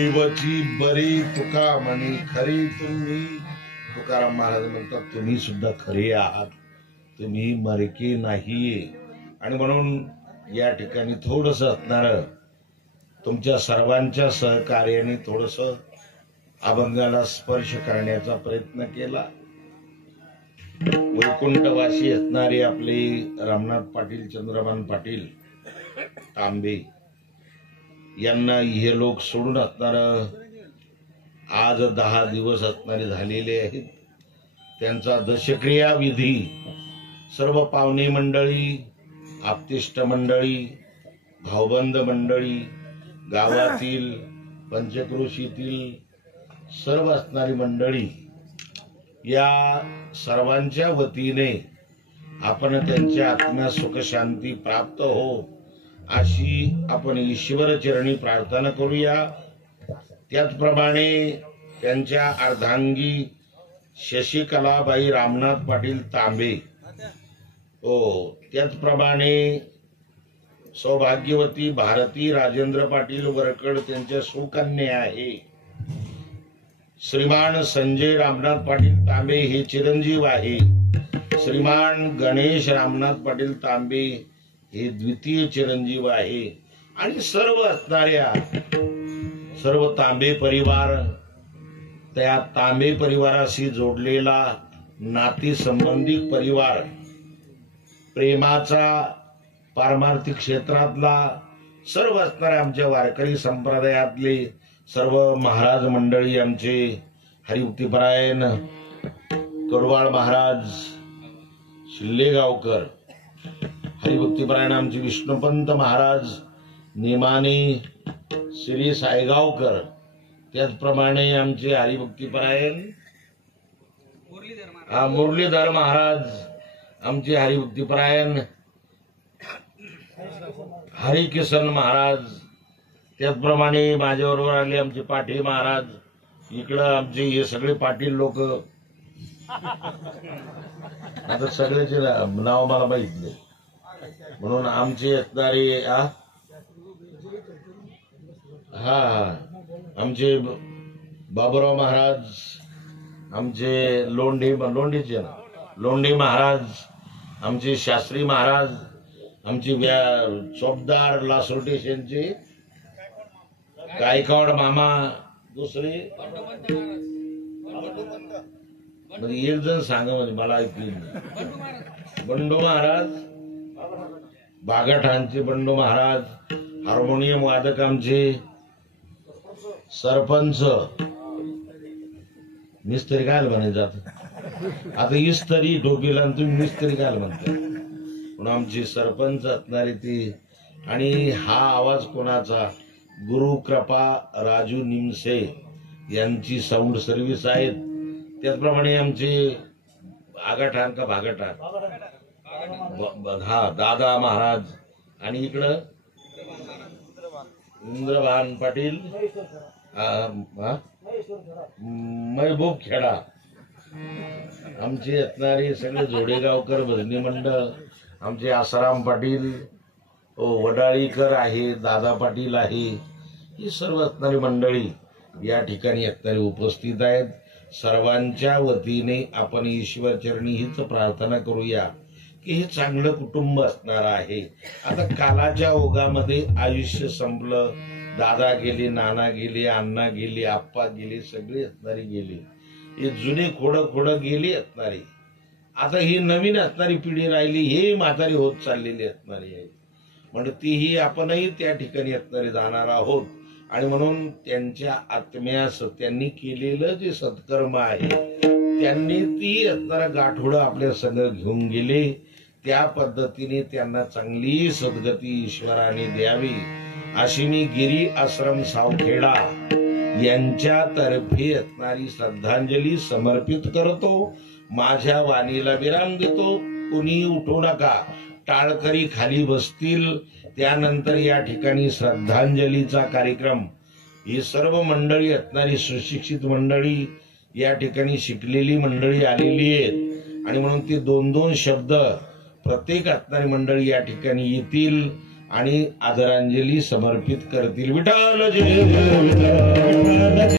जीवची बरी तुका म्हणी खरी तुम्ही. तुकाराम महाराज म्हणतात तुम्ही सुद्धा खरे आहात, तुम्ही मरके नाहीये. आणि म्हणून या ठिकाणी थोडस असणार तुमच्या सर्वांच्या सहकार्याने थोडस अभंगाला स्पर्श करण्याचा प्रयत्न केला. वैकुंठवासी असणारे आपले रामनाथ पाटील, चंद्रभान पाटील तांबे यांना हे लोक सोडून असणार आज 10 दिवस असणारे झालेले आहेत. त्यांचा दशक्रिया विधी सर्व पाहुणे मंडळी, आप्तेष्ट मंडळी, भावबंद मंडळी, गावातील पंचक्रोशीतील सर्व असणारी मंडळी या सर्वांच्या वतीने आपण त्यांच्या आत्म्यास सुख शांती प्राप्त हो अशी आपण ईश्वर चरणी प्रार्थना करूया. त्याचप्रमाणे त्यांच्या अर्धांगी शशिकलाबाई रामनाथ पाटील तांबे, त्याचप्रमाणे सौभाग्यवती भारती राजेंद्र पाटील वरकड त्यांच्या सुकन्या आहे. श्रीमान संजय रामनाथ पाटील तांबे हे चिरंजीव आहे. श्रीमान गणेश रामनाथ पाटील तांबे हे द्वितीय चिरंजीव आहे. आणि सर्व असणाऱ्या सर्व तांबे परिवार, त्या तांबे परिवाराशी जोडलेला नाती संबंधित परिवार, प्रेमाचा पारमार्थिक क्षेत्रातला सर्व असणाऱ्या आमच्या वारकरी संप्रदायातले सर्व महाराज मंडळी, आमचे हरिभक्तीपरायण कडवाळ महाराज शिल्लेगावकर, हरिभक्तीपरायण आमचे विष्णुपंत महाराज नेमाने श्री सायगावकर, त्याचप्रमाणे आमचे हरिभक्तीपरायण मुरलीधर महाराज, आमचे हरिभक्तीपरायण हरिकिसन महाराज, त्याचप्रमाणे माझ्याबरोबर आले आमचे पाटील महाराज. इकडं आमचे हे सगळे पाटील लोक, आता सगळ्याचे नाव मला माहित नाही, म्हणून आमचे असणारे आमचे बाबुराव महाराज, आमचे लोंढे महाराज, आमचे शास्त्री महाराज, आमचे चोपदार लासोटेशनचे गायकवाड मामा, दुसरे म्हणजे एक जण सांगा म्हणजे मला ऐकली. बंडू महाराज, बागाठाणचे बंडू महाराज, हार्मोनियम वादक आमचे सरपंच, मिस्त्री काय म्हणे जात आता इस्तरी टोपीला तुम्ही मिस्त्री काय म्हणता, पण आमचे सरपंच असणारे ते. आणि हा आवाज कोणाचा, गुरु कृपा राजू निमसे यांची साऊंड सर्व्हिस आहेत. त्याचप्रमाणे आमचे आगाठाण का भागाठाण दादा महाराज, आणि इकडं इंद्रभान पाटील, महबूब खेडा, आमचे असणारे सगळे जोडेगावकर भजनी मंडळ, आमचे आसाराम पाटील वडाळीकर आहे, दादा पाटील आहे, ही सर्व असणारी मंडळी या ठिकाणी असणारे उपस्थित आहेत. सर्वांच्या वतीने आपण ईश्वर चरणी हीच प्रार्थना करूया की हे चांगलं कुटुंब असणार आहे. आता कालाच्या ओघामध्ये आयुष्य संपलं, दादा गेले, नाना गेले, अण्णा गेले, आप्पा गेले, सगळे असणारे गेले, हे जुने खोडं गेली असणारी. आता ही नवीन असणारी पिढी राहिली, हे म्हातारी होत चाललेली असणारी आहे. म्हणजे तीही आपणही त्या ठिकाणी असणारे जाणार आहोत. आणि म्हणून त्यांच्या आत्म्यास त्यांनी केलेलं जे सत्कर्म आहे त्यांनी ती असणारा गाठोडं आपल्या संग घेऊन गेले. त्या पद्धतीने त्यांना चांगली सद्गती ईश्वराने द्यावी अशी मी गिरी आश्रम सावखेडा यांच्यातर्फे असणारी श्रद्धांजली समर्पित करतो. माझ्या वाणीला विराम देतो. कुणी उठू नका, टाळकरी खाली बसतील. त्यानंतर या ठिकाणी श्रद्धांजलीचा कार्यक्रम, ही सर्व मंडळी असणारी सुशिक्षित मंडळी, या ठिकाणी शिकलेली मंडळी आलेली आहेत. आणि म्हणून ती 2-2 शब्द प्रत्येक असणारी मंडळी या ठिकाणी येतील. आणि आदरांजली समर्पित करतील. विठ्ठल जय विठ्ठल.